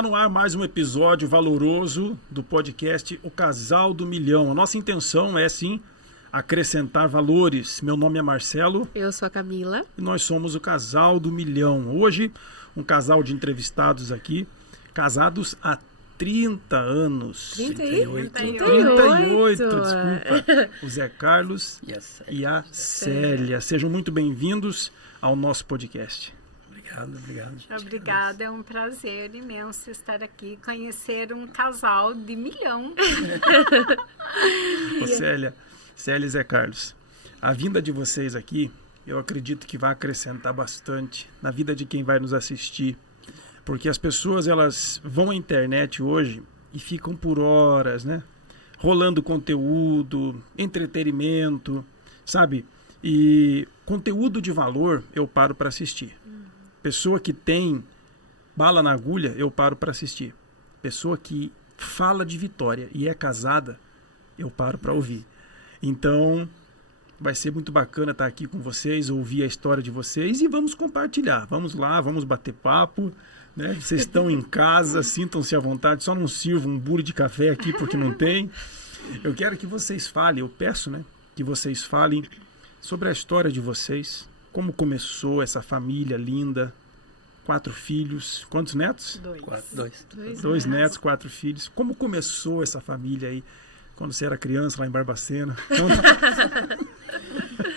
Está no ar mais um episódio valoroso do podcast O Casal do Milhão. A nossa intenção é, sim, acrescentar valores. Meu nome é Marcelo. Eu sou a Camila. E nós somos o Casal do Milhão. Hoje, um casal de entrevistados aqui, casados há 30 anos. 38, desculpa. O Zé Carlos e a Célia. Sejam muito bem-vindos ao nosso podcast. Obrigado. Obrigada, é um prazer imenso estar aqui, conhecer um casal de milhão. Ô, Célia e Zé Carlos, a vinda de vocês aqui, eu acredito que vai acrescentar bastante na vida de quem vai nos assistir, porque as pessoas, elas vão à internet hoje e ficam por horas, né? Rolando conteúdo, entretenimento, sabe? E conteúdo de valor eu paro para assistir. Pessoa que tem bala na agulha, eu paro para assistir. Pessoa que fala de vitória e é casada, eu paro para ouvir. Então, vai ser muito bacana estar aqui com vocês, ouvir a história de vocês e vamos compartilhar. Vamos lá, vamos bater papo, né? Vocês estão em casa, sintam-se à vontade, só não sirvo um bule de café aqui porque não tem. Eu quero que vocês falem, eu peço, né, que vocês falem sobre a história de vocês. Como começou essa família linda? 4 filhos. Quantos netos? 2 netos, 4 filhos. Como começou essa família aí? Quando você era criança lá em Barbacena?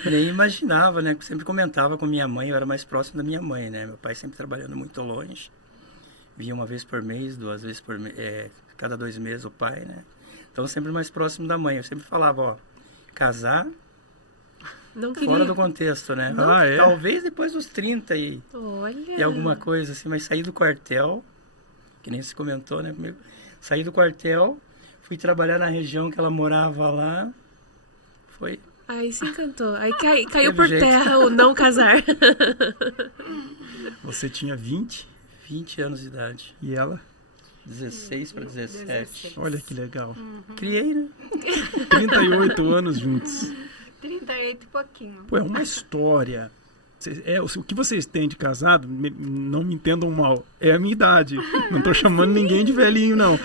Nem imaginava, né? Sempre comentava com minha mãe, eu era mais próximo da minha mãe, né? Meu pai sempre trabalhando muito longe. Vinha uma vez por mês, 2 vezes por mês, cada 2 meses o pai, né? Então sempre mais próximo da mãe. Eu sempre falava, ó, casar... Não queria. Fora do contexto, né? Talvez depois dos 30 e alguma coisa assim, mas saí do quartel, que nem se comentou, né, comigo. Saí do quartel, fui trabalhar na região que ela morava lá, foi... Aí se encantou, aí caiu por terra o não casar. Você tinha 20? 20 anos de idade. E ela? 16 para 17. 16. Olha que legal. Criei, né? 38 anos juntos. 38 e pouquinho. Pô, é uma história. O que vocês têm de casado, não me entendam mal, é a minha idade. Não estou chamando ninguém de velhinho, não.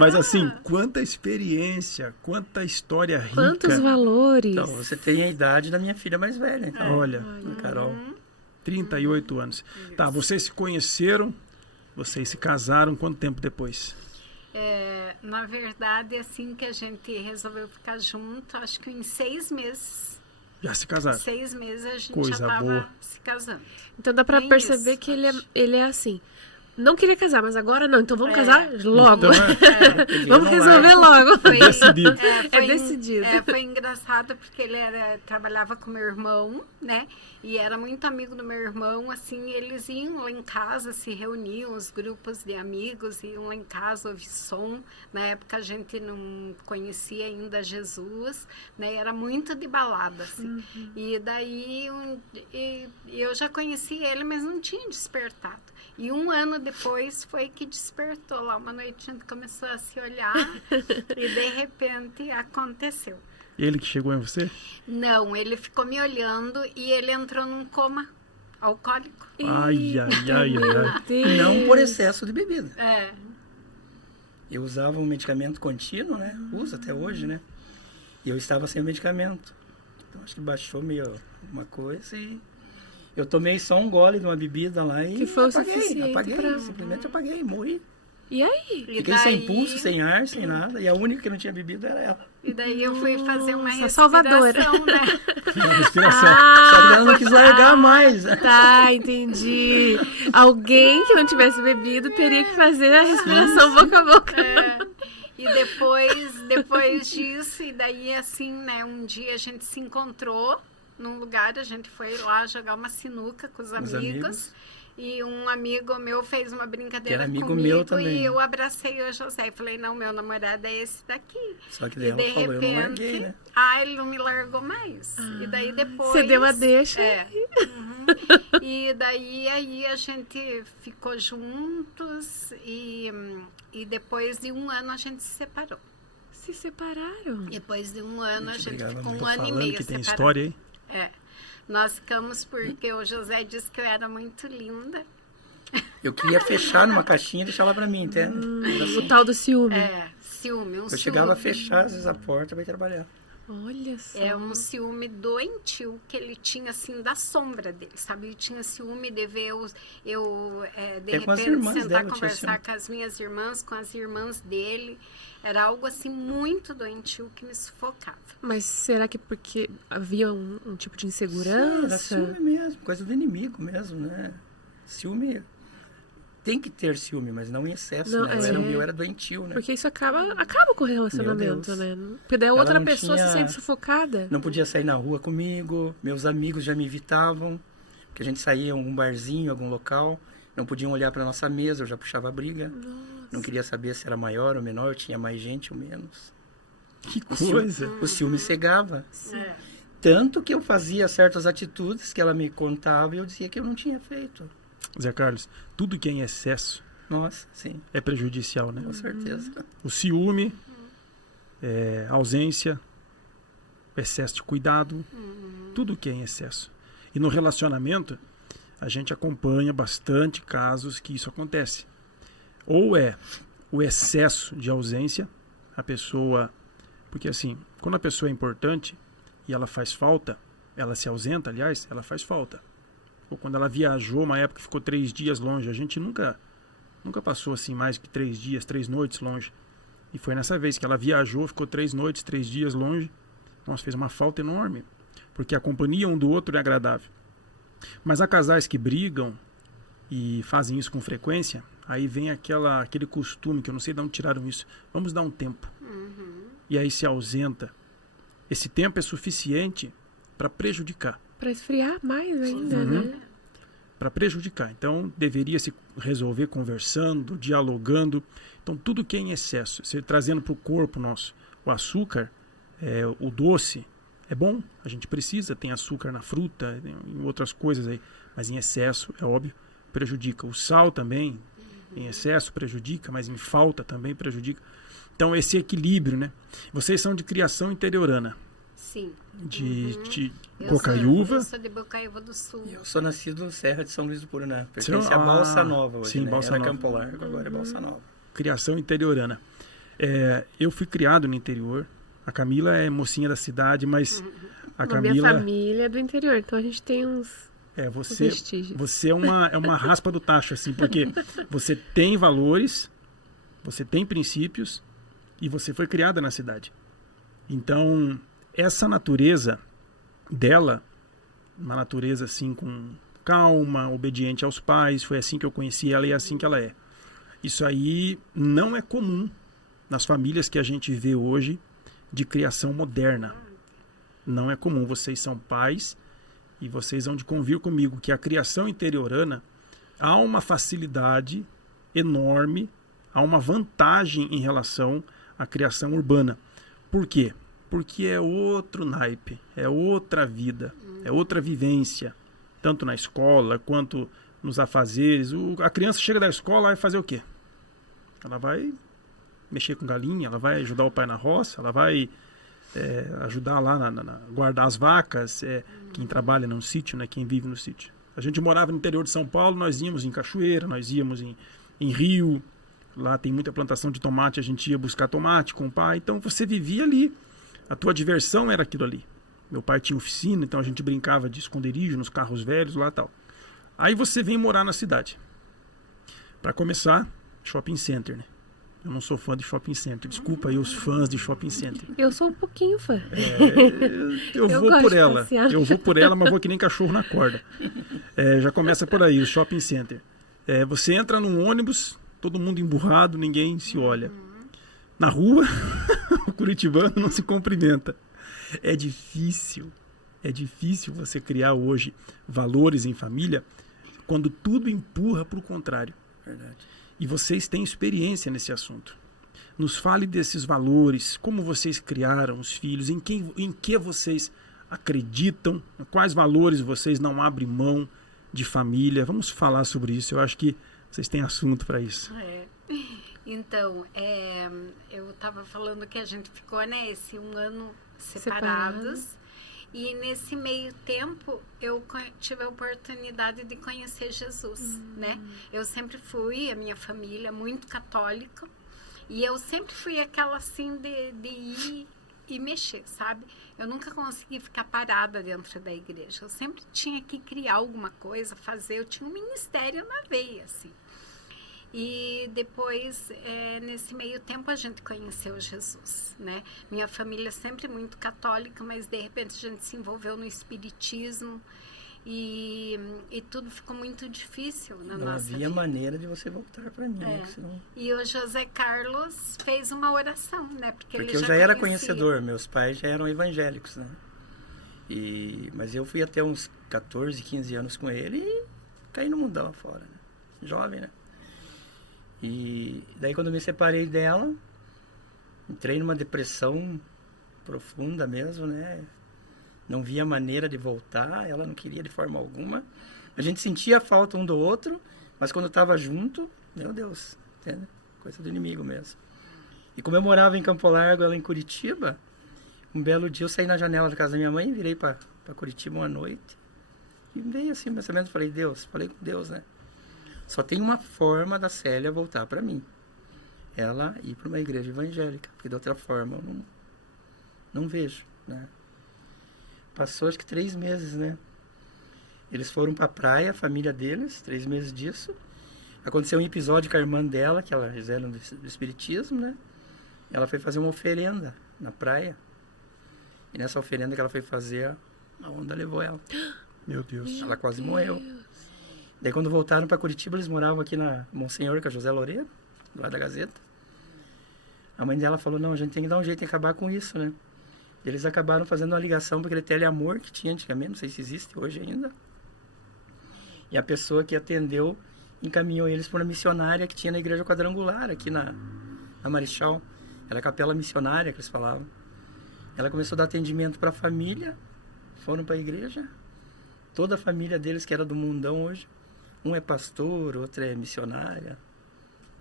Mas assim, quanta experiência, quanta história rica. Quantos valores. Então, você tem a idade da minha filha mais velha. Então, olha, Carol. 38 anos. Isso. Tá, vocês se conheceram, vocês se casaram, quanto tempo depois? Na verdade, assim que a gente resolveu ficar junto, acho que em 6 meses. Já se casaram? 6 meses a gente Coisa já estava boa. se casando. Então dá pra perceber isso, que ele é assim. Não queria casar, mas agora não. Então vamos casar logo. Então, vamos resolver logo. Foi decidido. Decidido. Foi engraçado porque ele trabalhava com meu irmão, né? E era muito amigo do meu irmão, assim, eles iam lá em casa, se reuniam, os grupos de amigos, iam lá em casa ouvir som. Na época a gente não conhecia ainda Jesus, né? Era muito de balada, assim. E daí eu já conhecia ele, mas não tinha despertado. E 1 ano depois foi que despertou lá. Uma noite a gente começou a se olhar e de repente aconteceu. Ele que chegou em você? Não, ele ficou me olhando e ele entrou num coma alcoólico. Ai. Não por excesso de bebida. É. Eu usava um medicamento contínuo, né? Uso até hoje, né? E eu estava sem o medicamento. Então acho que baixou meio uma coisa e... Eu tomei só um gole de uma bebida lá e que foi apaguei, simplesmente apaguei, morri. E aí? Fiquei sem pulso, sem ar, sem nada, e a única que não tinha bebido era ela. E daí eu fui fazer uma respiração, salvadora. né? Uma respiração. Só que ela não quis largar mais. Tá, entendi. Alguém que não tivesse bebido teria que fazer a respiração boca a boca. E depois disso, e daí assim, né, um dia a gente se encontrou num lugar, a gente foi lá jogar uma sinuca com os amigos. E um amigo meu fez uma brincadeira comigo meu também. E eu abracei o José e falei, não, meu namorado é esse daqui. Só que daí ela falou, eu não larguei, né? Ele não me largou mais. E daí depois... Você deu a deixa. E daí aí a gente ficou juntos e depois de 1 ano a gente se separou. Se separaram? Depois de 1 ano a gente ficou 1 Tô ano e falando meio que tem separado. história, hein? Nós ficamos porque o José disse que eu era muito linda. Eu queria fechar numa caixinha e deixar lá pra mim, entende? O tal do ciúme. Ciúme, Eu chegava a fechar, às vezes, a porta pra ir trabalhar. Olha só. É um ciúme doentio que ele tinha, assim, da sombra dele, sabe? Ele tinha ciúme de ver de com as repente, irmãs sentar, dela, tinha conversar ciúme. com as minhas irmãs, com as irmãs dele. Era algo, assim, muito doentio que me sufocava. Mas será que porque havia um tipo de Sim, era insegurança? ciúme mesmo, coisa do inimigo mesmo, né? Ciúme... Tem que ter ciúme, mas não em excesso, Não, né? O meu era doentio, né? Porque isso acaba com o relacionamento, Meu Deus. né? Porque daí a outra não pessoa se tinha- sente sufocada. Não podia sair na rua comigo, meus amigos já me evitavam, porque a gente saía em algum barzinho, algum local, não podiam olhar para nossa mesa, eu já puxava a briga. Não queria saber se era maior ou menor, tinha mais gente ou menos. Que O ciúme, coisa. o ciúme cegava. É. Tanto que eu fazia certas atitudes que ela me contava e eu dizia que eu não tinha feito. Zé Carlos, tudo que é em excesso Nossa, sim, é prejudicial, né? com certeza. O ciúme, a ausência, excesso de cuidado, tudo que é em excesso. E no relacionamento, a gente acompanha bastante casos que isso acontece. Ou é o excesso de ausência, a pessoa... Porque assim, quando a pessoa é importante e ela faz falta, ela se ausenta, aliás, ela faz falta. Ou quando ela viajou, uma época que ficou 3 dias longe, a gente nunca passou assim mais que 3 dias, 3 noites longe. E foi nessa vez que ela viajou, ficou 3 noites, 3 dias longe. Nossa, fez uma falta enorme. Porque a companhia um do outro é agradável. Mas há casais que brigam e fazem isso com frequência, aí vem aquele costume, que eu não sei de onde tiraram isso. Vamos dar um tempo. E aí se ausenta. Esse tempo é suficiente para prejudicar. Para esfriar mais ainda, né? Para prejudicar. Então, deveria se resolver conversando, dialogando. Então, tudo que é em excesso, você trazendo para o corpo nosso o açúcar, o doce, é bom, a gente precisa, tem açúcar na fruta, em outras coisas aí, mas em excesso, é óbvio, prejudica. O sal também, em excesso, prejudica, mas em falta também prejudica. Então, esse equilíbrio, né? Vocês são de criação interiorana, Sim. de Eu Bocaiúva. Eu sou de Bocaiúva do Sul. Eu sou nascido em Serra de São Luís do Purunã, pertence Seu- a Balsa Nova hoje, sim, né? Balsa Era Nova. Campo Largo, agora é Balsa Nova. Criação interiorana. Eu fui criado no interior. A Camila é mocinha da cidade, mas a A minha Camila... família é do interior, então a gente tem uns Você vestígios. você é uma raspa do tacho, assim, porque você tem valores, você tem princípios e você foi criada na cidade. Então, essa natureza dela, uma natureza assim com calma, obediente aos pais, foi assim que eu conheci ela e é assim que ela é. Isso aí não é comum nas famílias que a gente vê hoje de criação moderna. Não é comum. Vocês são pais e vocês vão de convir comigo que a criação interiorana há uma facilidade enorme, há uma vantagem em relação à criação urbana. Por quê? Porque é outro naipe, é outra vida, é outra vivência, tanto na escola quanto nos afazeres. A criança chega da escola e vai fazer o quê? Ela vai mexer com galinha, ela vai ajudar o pai na roça, ela vai ajudar lá guardar as vacas, quem trabalha no sítio, né, quem vive no sítio. A gente morava no interior de São Paulo, nós íamos em cachoeira, nós íamos em rio, lá tem muita plantação de tomate, a gente ia buscar tomate com o pai, então você vivia ali, a tua diversão era aquilo ali. Meu pai tinha oficina, então a gente brincava de esconderijo nos carros velhos lá e tal. Aí você vem morar na cidade. Para começar, shopping center, né? Eu não sou fã de shopping center. Desculpa aí os fãs de shopping center. Eu sou um pouquinho fã. Eu Eu vou gosto por de ela. passear. Eu vou por ela, mas vou que nem cachorro na corda. Já começa por aí, o shopping center. Você entra num ônibus, todo mundo emburrado, ninguém se olha. Na rua, o curitibano não se cumprimenta. É difícil você criar hoje valores em família quando tudo empurra para o contrário. Verdade. E vocês têm experiência nesse assunto. Nos fale desses valores, como vocês criaram os filhos, em que vocês acreditam, quais valores vocês não abrem mão de família. Vamos falar sobre isso, eu acho que vocês têm assunto para isso. Então, eu estava falando que a gente ficou, né, esse 1 ano separados. E nesse meio tempo, eu tive a oportunidade de conhecer Jesus, né? Eu sempre fui, a minha família, muito católica. E eu sempre fui aquela assim de ir e mexer, sabe? Eu nunca consegui ficar parada dentro da igreja. Eu sempre tinha que criar alguma coisa, fazer. Eu tinha um ministério na veia, assim. E depois, nesse meio tempo, a gente conheceu Jesus, né? Minha família sempre muito católica, mas de repente a gente se envolveu no espiritismo e tudo ficou muito difícil na Não nossa havia vida. maneira de você voltar para mim, né? Senão... E o José Carlos fez uma oração, né? Porque Porque ele eu já era conhecia. conhecedor, meus pais já eram evangélicos, né? Mas eu fui até uns 14, 15 anos com ele e caí no mundão afora, né? Jovem, né? E daí quando eu me separei dela, entrei numa depressão profunda mesmo, né? Não via maneira de voltar, ela não queria de forma alguma. A gente sentia a falta um do outro, mas quando estava junto, meu Deus, entende? Coisa do inimigo mesmo. E como eu morava em Campo Largo, ela em Curitiba, um belo dia eu saí na janela da casa da minha mãe, virei para Curitiba uma noite e veio assim, mais ou menos, falei com Deus, né? Só tem uma forma da Célia voltar para mim. Ela ir para uma igreja evangélica, porque de outra forma eu não vejo, né? Passou acho que 3 meses, né? Eles foram para a praia, a família deles, 3 meses disso. Aconteceu um episódio com a irmã dela, que eles eram do espiritismo, né? Ela foi fazer uma oferenda na praia. E nessa oferenda que ela foi fazer, a onda levou ela. Meu Deus. Ela quase morreu. Daí quando voltaram para Curitiba, eles moravam aqui na Monsenhor, com a José Loureiro, do lado da Gazeta. A mãe dela falou, não, a gente tem que dar um jeito de acabar com isso, né? E eles acabaram fazendo uma ligação para aquele teleamor que tinha antigamente, não sei se existe hoje ainda. E a pessoa que atendeu encaminhou eles para uma missionária que tinha na igreja quadrangular, aqui na Marechal. Era a capela missionária que eles falavam. Ela começou a dar atendimento para a família, foram para a igreja. Toda a família deles, que era do mundão hoje, um é pastor, outro é missionária.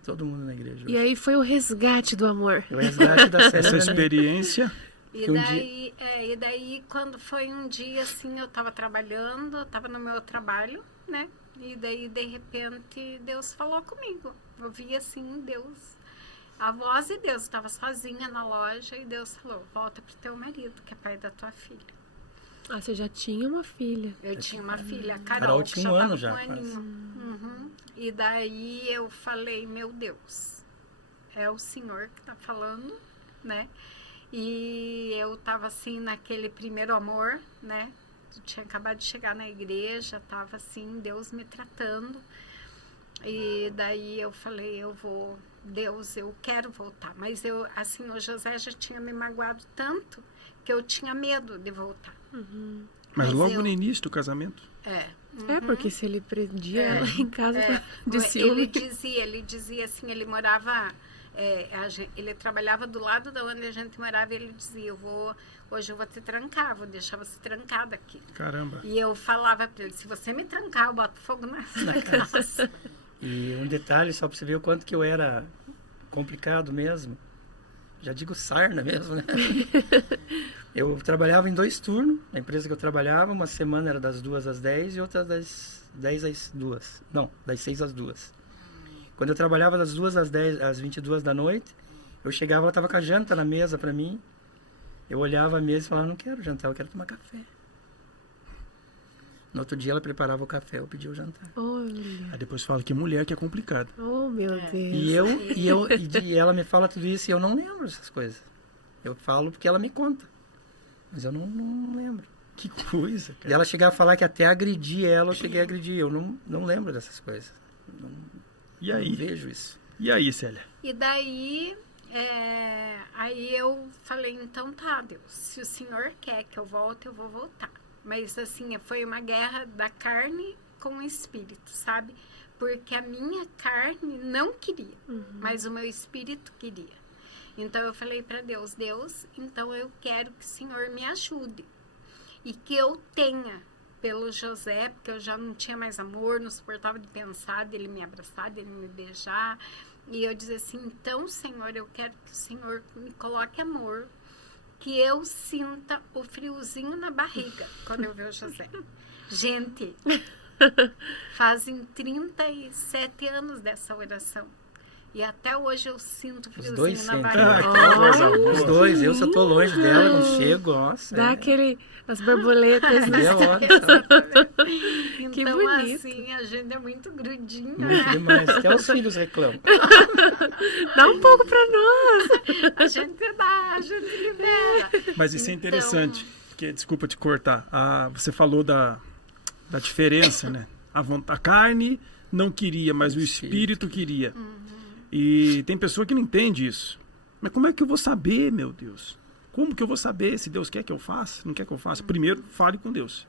Todo mundo na igreja. E aí foi o resgate do amor. O resgate da Célia. Essa experiência. E daí, quando foi um dia, assim, eu estava trabalhando, eu estava no meu trabalho, né? E daí, de repente, Deus falou comigo. Eu vi, assim, Deus, a voz de Deus. Eu estava sozinha na loja e Deus falou, volta pro teu marido, que é pai da tua filha. Ah, você já tinha uma filha. Eu tinha uma filha, a Carol Carol, que tinha já um ano estava já, com um aninho. Uhum. E daí eu falei, meu Deus, é o Senhor que está falando, né? E eu estava assim, naquele primeiro amor, né? Eu tinha acabado de chegar na igreja, estava assim, Deus me tratando. E daí eu falei, Deus, eu quero voltar. Mas eu, assim, o José já tinha me magoado tanto que eu tinha medo de voltar. Uhum. Mas logo no início do casamento. É, porque se ele prendia ela em casa de Ele ciúme. dizia assim, ele morava, ele trabalhava do lado da onde a gente morava e ele dizia, hoje eu vou te trancar, vou deixar você trancada aqui. Caramba. E eu falava para ele, se você me trancar, eu boto fogo na casa. E um detalhe, só para você ver o quanto que eu era complicado mesmo. Já digo sarna mesmo, né? Eu trabalhava em 2 turnos, na empresa que eu trabalhava, uma semana era das 2 às 10 e outra das 10 às 2. Não, das 6 às 2. Quando eu trabalhava das 2 às 10, às 22 da noite, eu chegava, ela estava com a janta na mesa para mim. Eu olhava a mesa e falava, não quero jantar, eu quero tomar café. No outro dia ela preparava o café, eu pedia o jantar. Olha. Aí depois fala que mulher que é complicado. Oh, meu Deus. E ela me fala tudo isso e eu não lembro dessas coisas. Eu falo porque ela me conta. Mas eu não lembro. Que coisa, E cara. ela chegava a falar que até agredi ela, eu cheguei a agredir. Eu não lembro dessas coisas. E Não aí? vejo isso. E aí, Célia? E daí, aí eu falei, então tá, Deus, se o Senhor quer que eu volte, eu vou voltar. Mas assim, foi uma guerra da carne com o espírito, sabe? Porque a minha carne não queria, mas o meu espírito queria. Então eu falei para Deus, então eu quero que o Senhor me ajude. E que eu tenha pelo José, porque eu já não tinha mais amor, não suportava de pensar, dele me abraçar, dele me beijar. E eu dizia assim, então, Senhor, eu quero que o Senhor me coloque amor que eu sinta o friozinho na barriga quando eu vejo o José. Gente, fazem 37 anos dessa oração. E até hoje eu sinto Os friozinho dois na sentem. barriga. Os dois, eu só tô longe dela, não chego, nossa. Dá as borboletas, né? É hora. Então, Que bonito. assim, a gente é muito grudinha, Muito né? demais. Até os filhos reclamam. Dá um pouco pra nós. A gente dá, a gente libera. Mas isso é Então, interessante, porque, desculpa te cortar, você falou da diferença, né? A carne não queria, mas o espírito queria. E tem pessoa que não entende isso. Mas como é que eu vou saber, meu Deus? Como que eu vou saber se Deus quer que eu faça? Não quer que eu faça? Primeiro, fale com Deus.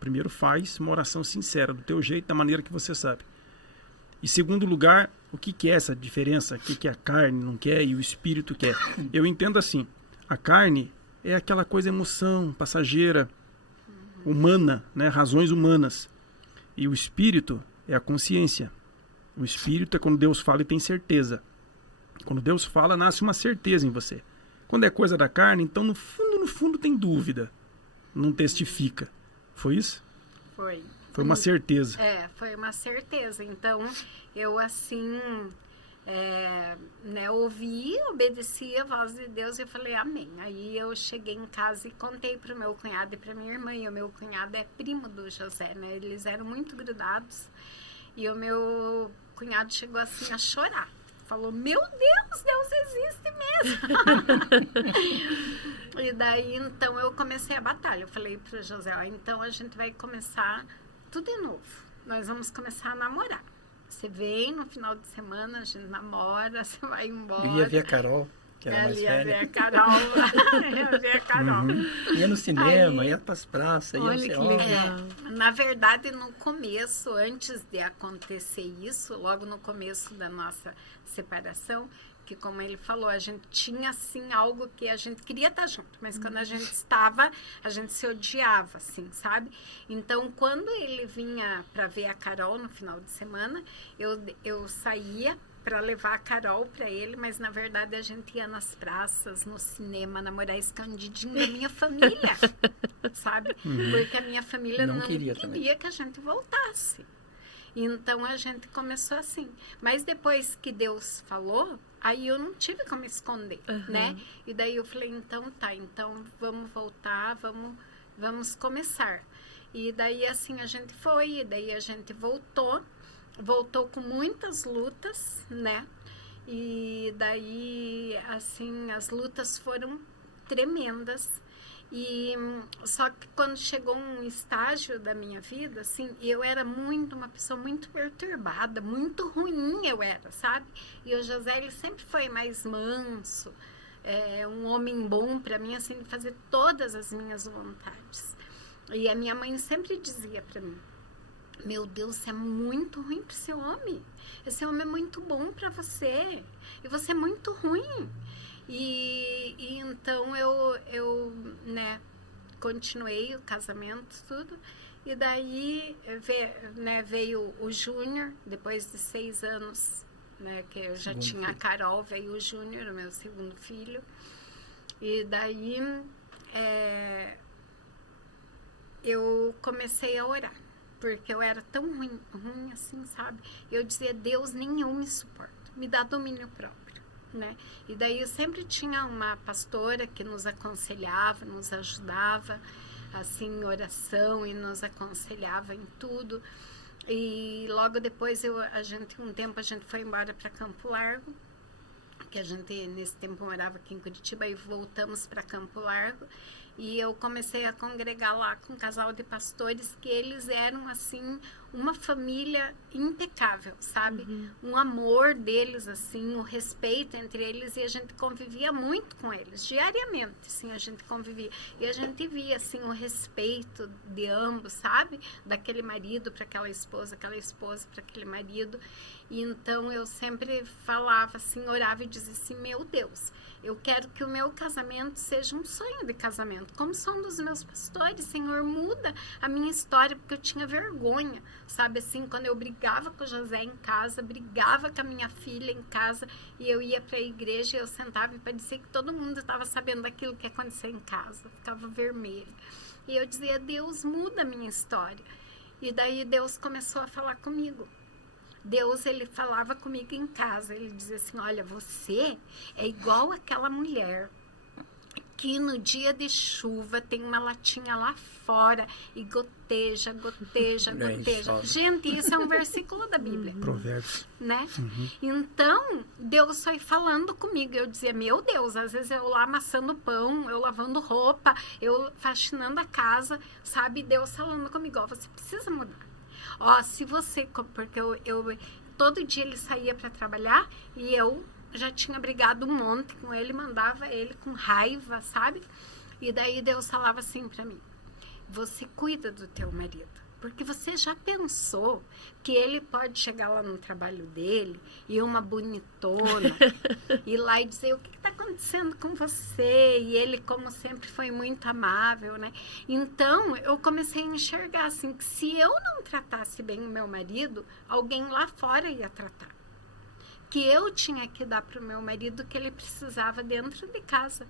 Primeiro, faz uma oração sincera, do teu jeito, da maneira que você sabe. E segundo lugar, o que é essa diferença? O que a carne não quer e o espírito quer? Eu entendo assim, a carne é aquela coisa, emoção passageira, humana, né? Razões humanas. E o espírito é a consciência. O espírito é quando Deus fala e tem certeza. Quando Deus fala, nasce uma certeza em você. Quando é coisa da carne, então no fundo tem dúvida. Não testifica. Foi isso? Foi. Foi uma certeza. Foi uma certeza. Então, eu assim, né, ouvi, obedeci a voz de Deus e falei amém. Aí eu cheguei em casa e contei pro meu cunhado e pra minha irmã. E o meu cunhado é primo do José, né? Eles eram muito grudados. E o meu cunhado chegou assim a chorar. Falou, meu Deus, Deus existe mesmo. E daí, então, eu comecei a batalha. Eu falei pro José, então a gente vai começar tudo de novo. Nós vamos começar a namorar. Você vem no final de semana, a gente namora, você vai embora. Eu ia ver a Carol, que era mais ia ver velha. a Carol. Ia ver a Carol. Ia no cinema, Aí, ia pras praças. Olha ia que legal. Na verdade, no começo, antes de acontecer isso, logo no começo da nossa separação, que como ele falou, a gente tinha assim algo que a gente queria estar junto, mas quando a gente estava, a gente se odiava, assim, sabe? Então, quando ele vinha para ver a Carol no final de semana, eu saía para levar a Carol para ele, mas na verdade a gente ia nas praças, no cinema, namorar escondidinho da minha família, sabe? Porque a minha família não queria que a gente voltasse. Então a gente começou assim. Mas depois que Deus falou, aí eu não tive como esconder, né? E daí eu falei, então tá, então vamos voltar, vamos começar. E daí assim a gente foi, e daí a gente voltou com muitas lutas, né? E daí, assim, as lutas foram tremendas. E só que quando chegou um estágio da minha vida, assim, eu era uma pessoa muito perturbada, muito ruim eu era, sabe? E o José, ele sempre foi mais manso, um homem bom para mim, assim, de fazer todas as minhas vontades. E a minha mãe sempre dizia para mim, meu Deus, você é muito ruim para esse homem. Esse homem é muito bom para você. E você é muito ruim. E então eu né, continuei o casamento, tudo. E daí veio o Júnior, depois de 6 anos, né, que eu já tinha a Carol, veio o Júnior, o meu segundo filho. E daí eu comecei a orar. Porque eu era tão ruim assim, sabe? Eu dizia, Deus, nem eu me suporto. Me dá domínio próprio, né? E daí eu sempre tinha uma pastora que nos aconselhava, nos ajudava, assim, em oração e nos aconselhava em tudo. E logo depois, um tempo a gente foi embora para Campo Largo, que a gente, nesse tempo, morava aqui em Curitiba, e voltamos para Campo Largo. E eu comecei a congregar lá com um casal de pastores que eles eram, assim, uma família impecável, sabe? Um amor deles, assim, o respeito entre eles, e a gente convivia muito com eles, diariamente, assim, a gente convivia. E a gente via, assim, o respeito de ambos, sabe? Daquele marido para aquela esposa para aquele marido. E então eu sempre falava assim, orava e dizia assim, meu Deus, eu quero que o meu casamento seja um sonho de casamento, como são dos meus pastores. Senhor, muda a minha história, porque eu tinha vergonha, Sabe assim, quando eu brigava com o José em casa, brigava com a minha filha em casa, e eu ia para a igreja e eu sentava e parecia que todo mundo estava sabendo daquilo que aconteceu em casa. Ficava vermelha. E eu dizia, Deus, muda a minha história. E daí Deus começou a falar comigo. Deus, ele falava comigo em casa. Ele dizia assim, olha, você é igual aquela mulher que no dia de chuva tem uma latinha lá fora e goteja, goteja, goteja. Gente, isso é um versículo da Bíblia. Provérbios. Né? Então, Deus foi falando comigo. Eu dizia, meu Deus, às vezes eu lá amassando pão, eu lavando roupa, eu faxinando a casa, sabe? Deus falando comigo, ó, você precisa mudar. Ó, se você... Porque eu todo dia ele saía para trabalhar e eu já tinha brigado um monte com ele, mandava ele com raiva, sabe? E daí Deus falava assim para mim, você cuida do teu marido, porque você já pensou que ele pode chegar lá no trabalho dele e uma bonitona ir lá e dizer o que está acontecendo com você, e ele como sempre foi muito amável, né? Então eu comecei a enxergar assim, que se eu não tratasse bem o meu marido, alguém lá fora ia tratar. Que eu tinha que dar para o meu marido o que ele precisava dentro de casa.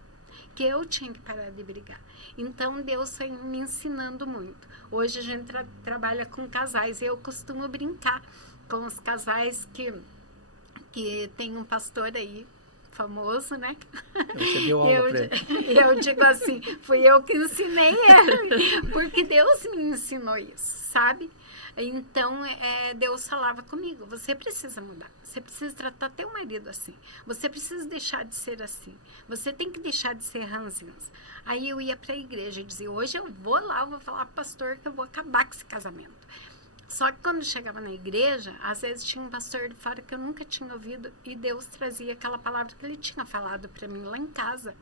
Que eu tinha que parar de brigar. Então, Deus foi me ensinando muito. Hoje a gente trabalha com casais. E eu costumo brincar com os casais que tem um pastor aí, famoso, né? Você deu aula pra ele. Eu digo assim, fui eu que ensinei ele. Porque Deus me ensinou isso, sabe? Então, Deus falava comigo, você precisa mudar, você precisa tratar teu marido assim, você precisa deixar de ser assim, você tem que deixar de ser ranzinhos. Aí eu ia para a igreja e dizia, hoje eu vou lá, eu vou falar pro pastor que eu vou acabar com esse casamento. Só que quando chegava na igreja, às vezes tinha um pastor de fora que eu nunca tinha ouvido e Deus trazia aquela palavra que ele tinha falado para mim lá em casa,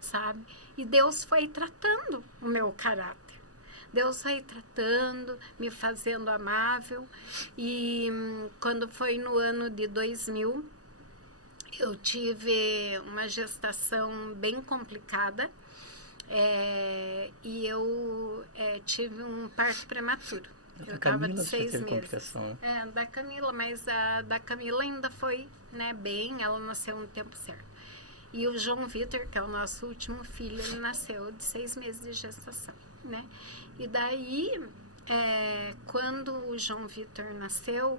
sabe? E Deus foi tratando o meu caráter. Deus foi tratando, me fazendo amável. E quando foi no ano de 2000, eu tive uma gestação bem complicada. E eu tive um parto prematuro. Eu estava de 6 meses. Da Camila, mas a da Camila ainda foi, né, bem, ela nasceu no tempo certo. E o João Vitor, que é o nosso último filho, ele nasceu de 6 meses de gestação, né? E daí, quando o João Vitor nasceu,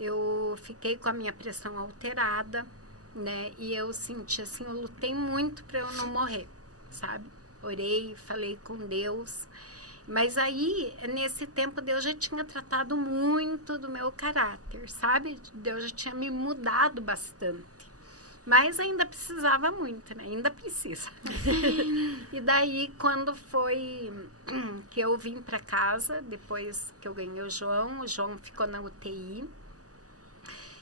eu fiquei com a minha pressão alterada, né? E eu senti assim, eu lutei muito para eu não morrer, sabe? Orei, falei com Deus. Mas aí, nesse tempo, Deus já tinha tratado muito do meu caráter, sabe? Deus já tinha me mudado bastante. Mas ainda precisava muito, né? Ainda precisa. E daí, quando foi que eu vim para casa, depois que eu ganhei o João ficou na UTI.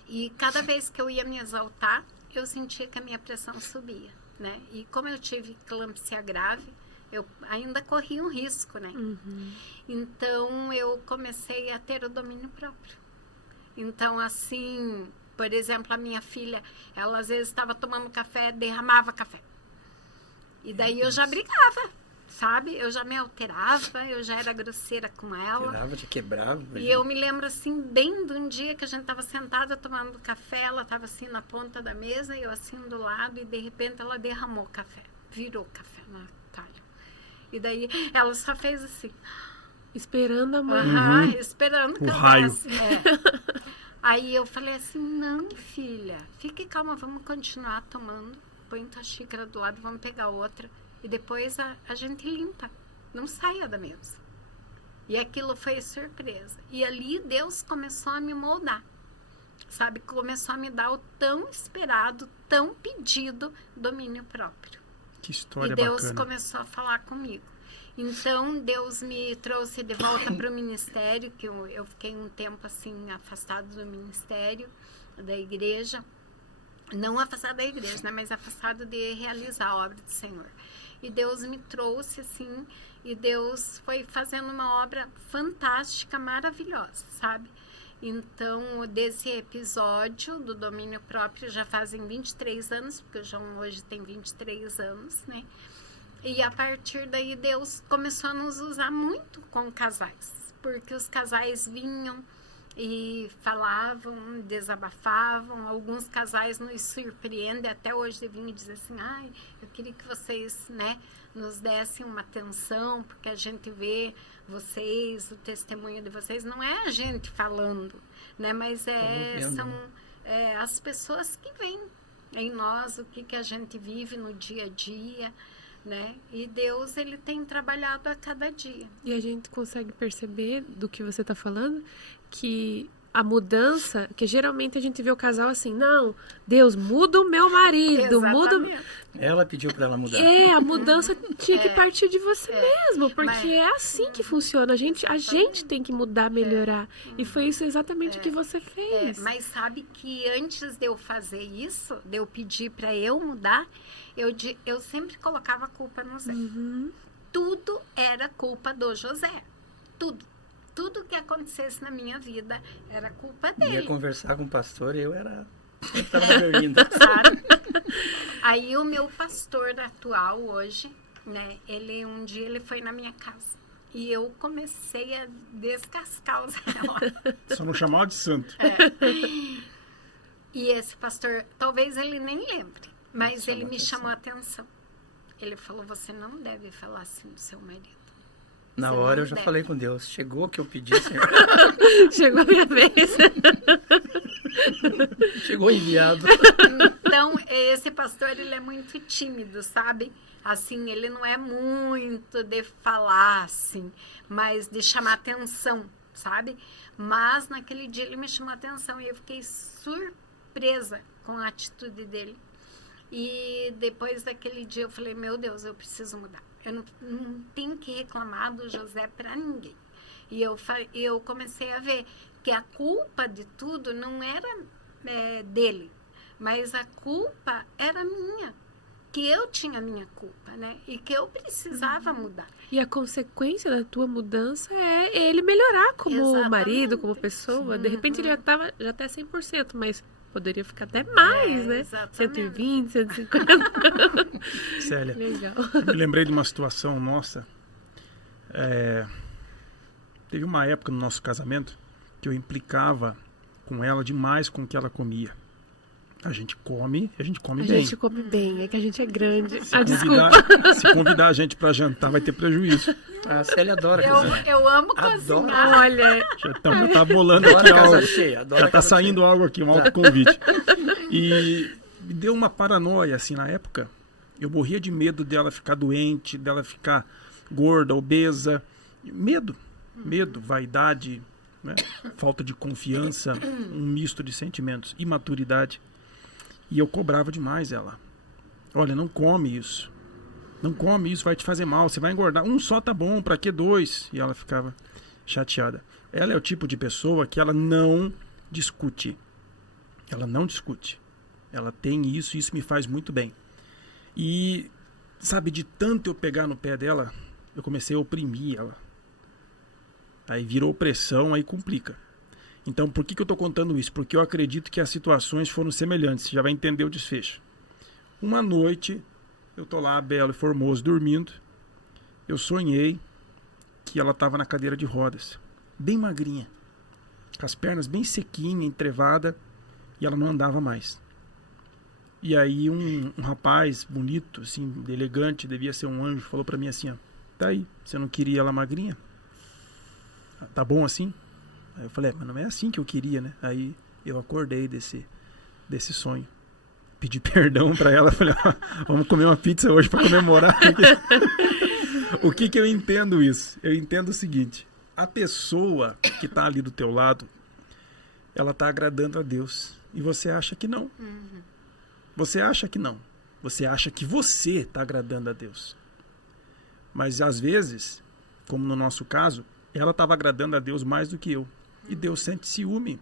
E cada vez que eu ia me exaltar, eu sentia que a minha pressão subia, né? E como eu tive eclâmpsia grave, eu ainda corri um risco, né? Então, eu comecei a ter o domínio próprio. Então, assim... Por exemplo, a minha filha, ela às vezes estava tomando café, derramava café. E daí eu já brigava, sabe? Eu já me alterava, eu já era grosseira com ela. Te quebrava. E eu me lembro assim, bem de um dia que a gente estava sentada tomando café, ela estava assim na ponta da mesa, e eu assim do lado, e de repente ela derramou café, virou café na talha. E daí ela só fez assim. Esperando a mãe. Esperando que o eu raio. desse. Aí eu falei assim, não, filha, fique calma, vamos continuar tomando. Põe tua xícara do lado, vamos pegar outra. E depois a gente limpa. Não saia da mesa. E aquilo foi surpresa. E ali Deus começou a me moldar. Sabe? Começou a me dar o tão esperado, tão pedido domínio próprio. Que história bacana. E Deus bacana. começou a falar comigo. Então, Deus me trouxe de volta para o ministério, que eu fiquei um tempo assim, afastado do ministério, da igreja. Não afastado da igreja, né, mas afastado de realizar a obra do Senhor. E Deus me trouxe assim, e Deus foi fazendo uma obra fantástica, maravilhosa, sabe? Então, desse episódio do domínio próprio, já fazem 23 anos, porque o João hoje tem 23 anos, né? E a partir daí Deus começou a nos usar muito com casais. porque os casais vinham e falavam, desabafavam. Alguns casais nos surpreendem até hoje de vir e dizer assim, ai, eu queria que vocês, né, nos dessem uma atenção, porque a gente vê vocês, o testemunho de vocês, não é a gente falando, né, mas são as pessoas que veem em nós, o que a gente vive no dia a dia, né, e Deus, ele tem trabalhado a cada dia. E a gente consegue perceber do que você está falando, que a mudança, que geralmente a gente vê o casal assim, não, Deus, muda o meu marido, muda... Ela pediu para ela mudar. A mudança tinha que partir de você mesmo, porque é assim que funciona. A gente tem que mudar, melhorar. E foi isso exatamente que você fez. Mas sabe que antes de eu fazer isso, de eu pedir para eu mudar, eu sempre colocava a culpa no Zé. Tudo era culpa do José. Tudo que acontecesse na minha vida era culpa dele. Ia conversar com o pastor, eu estava dormindo. Sabe? Aí o meu pastor atual hoje, né, um dia ele foi na minha casa e eu comecei a descascar os ela. Só não chamava de santo. E esse pastor, talvez ele nem lembre, mas ele me chamou a atenção. Ele falou, você não deve falar assim do seu marido. Na Você hora não eu já deve. falei com Deus. Chegou o que eu pedi, Senhor. Chegou a minha vez. Chegou enviado. Então, esse pastor, ele é muito tímido, sabe? Assim, ele não é muito de falar, assim, mas de chamar atenção, sabe? Mas, naquele dia, ele me chamou a atenção e eu fiquei surpresa com a atitude dele. E depois daquele dia, eu falei, meu Deus, eu preciso mudar. Eu não tenho que reclamar do José para ninguém. E eu comecei a ver que a culpa de tudo não era dele, mas a culpa era minha. Que eu tinha minha culpa, né? E que eu precisava mudar. E a consequência da tua mudança é ele melhorar como Exatamente. Marido, como pessoa. De repente ele já tá 100%, mas poderia ficar até mais, né? Exatamente. 120, 150. Célia, Legal. eu me lembrei de uma situação nossa. Teve uma época no nosso casamento que eu implicava com ela demais com o que ela comia. A gente come A bem. gente come bem, é que a gente é grande. Se convidar a gente para jantar, vai ter prejuízo. A Célia adora cozinhar. Eu amo Adoro. cozinhar. Olha, Já tá bolando Adora aqui casa algo. cheia. Adora Já tá casa saindo algo aqui, um autoconvite. E me deu uma paranoia, assim, na época. Eu morria de medo dela ficar doente, dela ficar gorda, obesa. Medo, vaidade, né? Falta de confiança, um misto de sentimentos, imaturidade. E eu cobrava demais ela. Olha, não come isso. Não come isso, vai te fazer mal, você vai engordar. Um só tá bom, pra que dois? E ela ficava chateada. Ela é o tipo de pessoa que ela não discute. Ela não discute. Ela tem isso e isso me faz muito bem. E, sabe, de tanto eu pegar no pé dela, eu comecei a oprimir ela. Aí virou opressão, aí complica. Então, por que eu estou contando isso? Porque eu acredito que as situações foram semelhantes. Você já vai entender o desfecho. Uma noite, eu estou lá, belo e formoso, dormindo. Eu sonhei que ela estava na cadeira de rodas, bem magrinha, com as pernas bem sequinhas, entrevada, e ela não andava mais. E aí um rapaz bonito, assim, elegante, devia ser um anjo, falou para mim assim, ó, tá aí, você não queria ela magrinha? Tá bom assim? Aí eu falei, mas não é assim que eu queria, né? Aí eu acordei desse sonho. Pedi perdão para ela, falei, ó, vamos comer uma pizza hoje para comemorar. O que eu entendo isso? Eu entendo o seguinte, a pessoa que tá ali do teu lado, ela tá agradando a Deus. E você acha que não. Você acha que não. Você acha que você tá agradando a Deus. Mas às vezes, como no nosso caso, ela estava agradando a Deus mais do que eu. E Deus sente ciúme.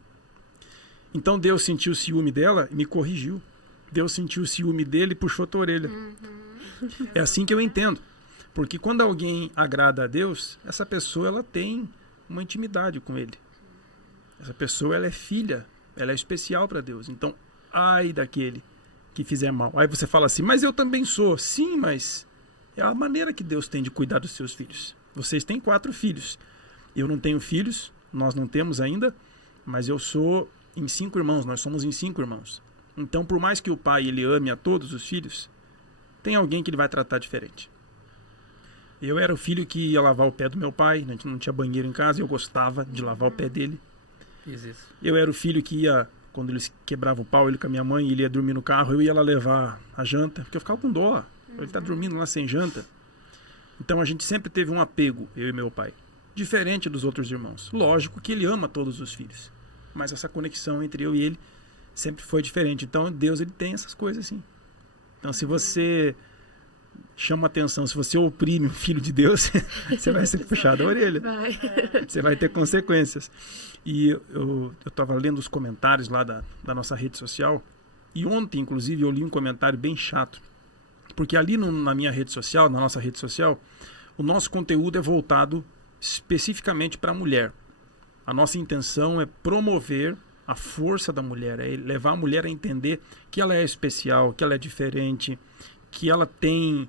Então Deus sentiu o ciúme dela e me corrigiu. Deus sentiu o ciúme dele e puxou a tua orelha. É assim que eu entendo. Porque quando alguém agrada a Deus, essa pessoa ela tem uma intimidade com ele. Essa pessoa ela é filha, ela é especial para Deus. Então, ai daquele que fizer mal. Aí você fala assim, mas eu também sou. Sim, mas é a maneira que Deus tem de cuidar dos seus filhos. Vocês têm 4 filhos. Eu não tenho filhos, nós não temos ainda, mas eu sou em 5 irmãos, nós somos em 5 irmãos. Então, por mais que o pai ele ame a todos os filhos, tem alguém que ele vai tratar diferente. Eu era o filho que ia lavar o pé do meu pai, a gente não tinha banheiro em casa, eu gostava de lavar o pé dele. Isso. Eu era o filho que ia, quando eles quebravam o pau, ele com a minha mãe, ele ia dormir no carro, eu ia lá levar a janta, porque eu ficava com dó. Ele tá dormindo lá sem janta. Então a gente sempre teve um apego, eu e meu pai, diferente dos outros irmãos. Lógico que ele ama todos os filhos, mas essa conexão entre eu e ele sempre foi diferente. Então Deus, ele tem essas coisas assim. Então se você chama atenção, se você oprime o filho de Deus, você vai ser puxado a orelha. Você vai ter consequências. E eu estava lendo os comentários lá da nossa rede social, e ontem, inclusive, eu li um comentário bem chato, porque ali na minha rede social, na nossa rede social, o nosso conteúdo é voltado especificamente para a mulher. A nossa intenção é promover a força da mulher, é levar a mulher a entender que ela é especial, que ela é diferente, que ela tem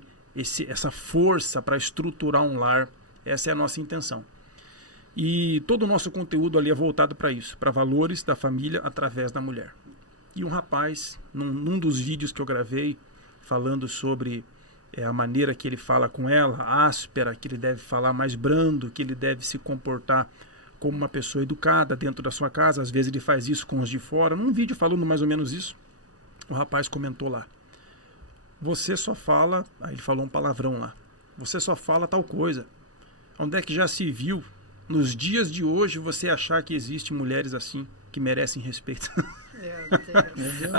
essa força para estruturar um lar. Essa é a nossa intenção. E todo o nosso conteúdo ali é voltado para isso, para valores da família através da mulher. E um rapaz, num dos vídeos que eu gravei, falando sobre a maneira que ele fala com ela, áspera, que ele deve falar mais brando, que ele deve se comportar como uma pessoa educada dentro da sua casa. Às vezes ele faz isso com os de fora. Num vídeo falando mais ou menos isso, o rapaz comentou lá: você só fala, aí ele falou um palavrão lá, você só fala tal coisa. Onde é que já se viu, nos dias de hoje, você achar que existem mulheres assim, que merecem respeito? Meu Deus.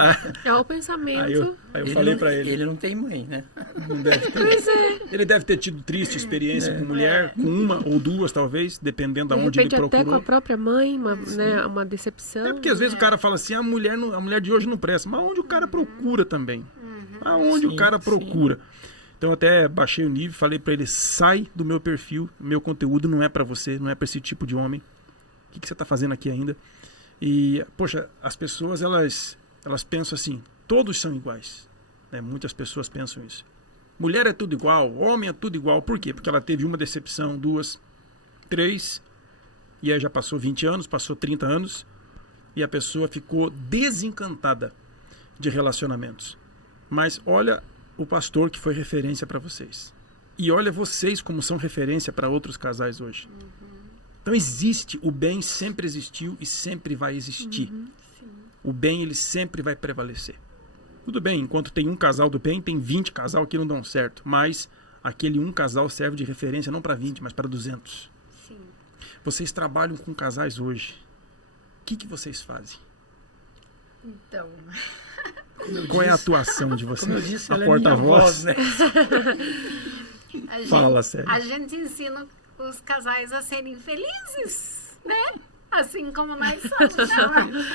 É o pensamento. Aí eu falei pra ele. Ele não tem mãe, né? Não deve ter. Ele deve ter tido triste experiência com mulher, com uma ou duas talvez, dependendo de onde ele procurou. Até com a própria mãe, uma decepção. É porque às vezes o cara fala assim, a mulher de hoje não presta, mas onde o cara procura também. Aonde o cara procura. Então eu até baixei o nível, falei pra ele, sai do meu perfil, meu conteúdo não é pra você, não é pra esse tipo de homem. O que você tá fazendo aqui ainda? E, poxa, as pessoas, elas pensam assim, todos são iguais. Né? Muitas pessoas pensam isso. Mulher é tudo igual, homem é tudo igual. Por quê? Porque ela teve uma decepção, 2, 3, e aí já passou 20 anos, passou 30 anos, e a pessoa ficou desencantada de relacionamentos. Mas olha o pastor que foi referência para vocês. E olha vocês como são referência para outros casais hoje. Então existe, o bem sempre existiu e sempre vai existir. O bem, ele sempre vai prevalecer. Tudo bem, enquanto tem um casal do bem, tem 20 casal que não dão certo. Mas aquele um casal serve de referência não para 20, mas para 200. Sim. Vocês trabalham com casais hoje. O que vocês fazem? Então... Qual é a atuação de vocês? Como eu disse, a porta-voz, né? Fala sério. A gente ensina os casais a serem felizes, né? Assim como nós somos.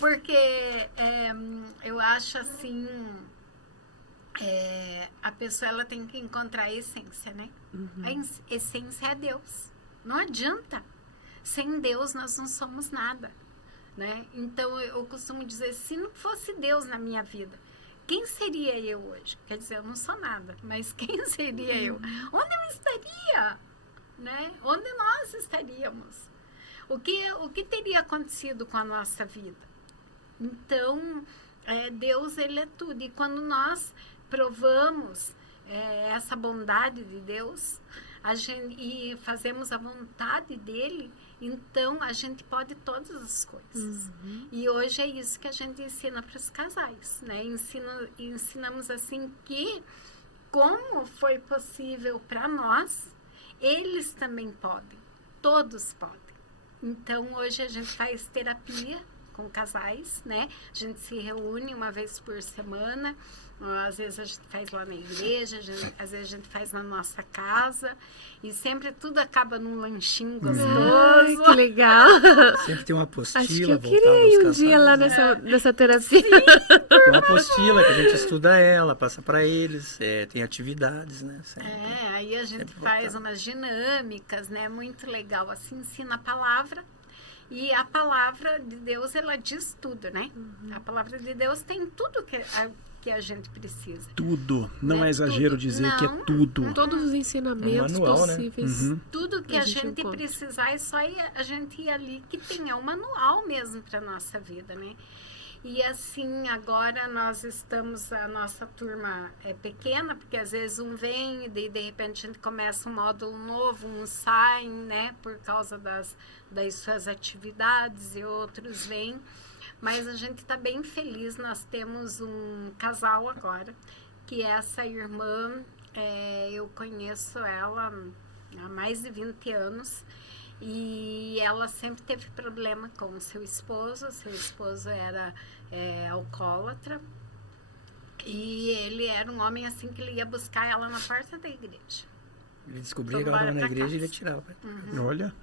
Porque eu acho assim, a pessoa ela tem que encontrar a essência, né? A essência é Deus. Não adianta. Sem Deus nós não somos nada. Né? Então eu costumo dizer, se não fosse Deus na minha vida, quem seria eu hoje? Quer dizer, eu não sou nada, mas quem seria eu? Onde eu estaria? Né? Onde nós estaríamos? O que teria acontecido com a nossa vida? Então, Deus, ele é tudo. E quando nós provamos essa bondade de Deus e fazemos a vontade dele, então a gente pode todas as coisas. E hoje é isso que a gente ensina para os casais, né? Ensinamos assim que como foi possível para nós, eles também podem, todos podem. Então hoje a gente faz terapia com casais, né? A gente se reúne uma vez por semana. Às vezes a gente faz lá na igreja, às vezes a gente faz na nossa casa. E sempre tudo acaba num lanchinho gostoso. Ai, que legal. Sempre tem uma apostila. Acho que eu voltada queria aos ir um casais, dia lá né? nessa terapia. Tem uma apostila que a gente estuda ela, passa para eles, tem atividades, né? Sempre. Aí a gente faz umas dinâmicas, né? Muito legal. Assim, ensina a palavra. E a palavra de Deus, ela diz tudo, né? A palavra de Deus tem tudo que a gente precisa. Tudo. Não É é exagero tudo. dizer que é Não. tudo. Todos os ensinamentos manual, né? possíveis. Tudo que A a gente gente encontra. precisar é só a gente ir ali que tem, é um manual mesmo para nossa vida, né? E assim, agora nós estamos, a nossa turma é pequena, porque às vezes um vem e de repente a gente começa um módulo novo, uns saem, né, por causa das suas atividades e outros vêm. Mas a gente está bem feliz, nós temos um casal agora, que essa irmã, eu conheço ela há mais de 20 anos, e ela sempre teve problema com o seu esposo era alcoólatra, e ele era um homem assim que ele ia buscar ela na porta da igreja. Ele descobria que Vamos ela estava na embora pra igreja e ele casa. tirava. Olha,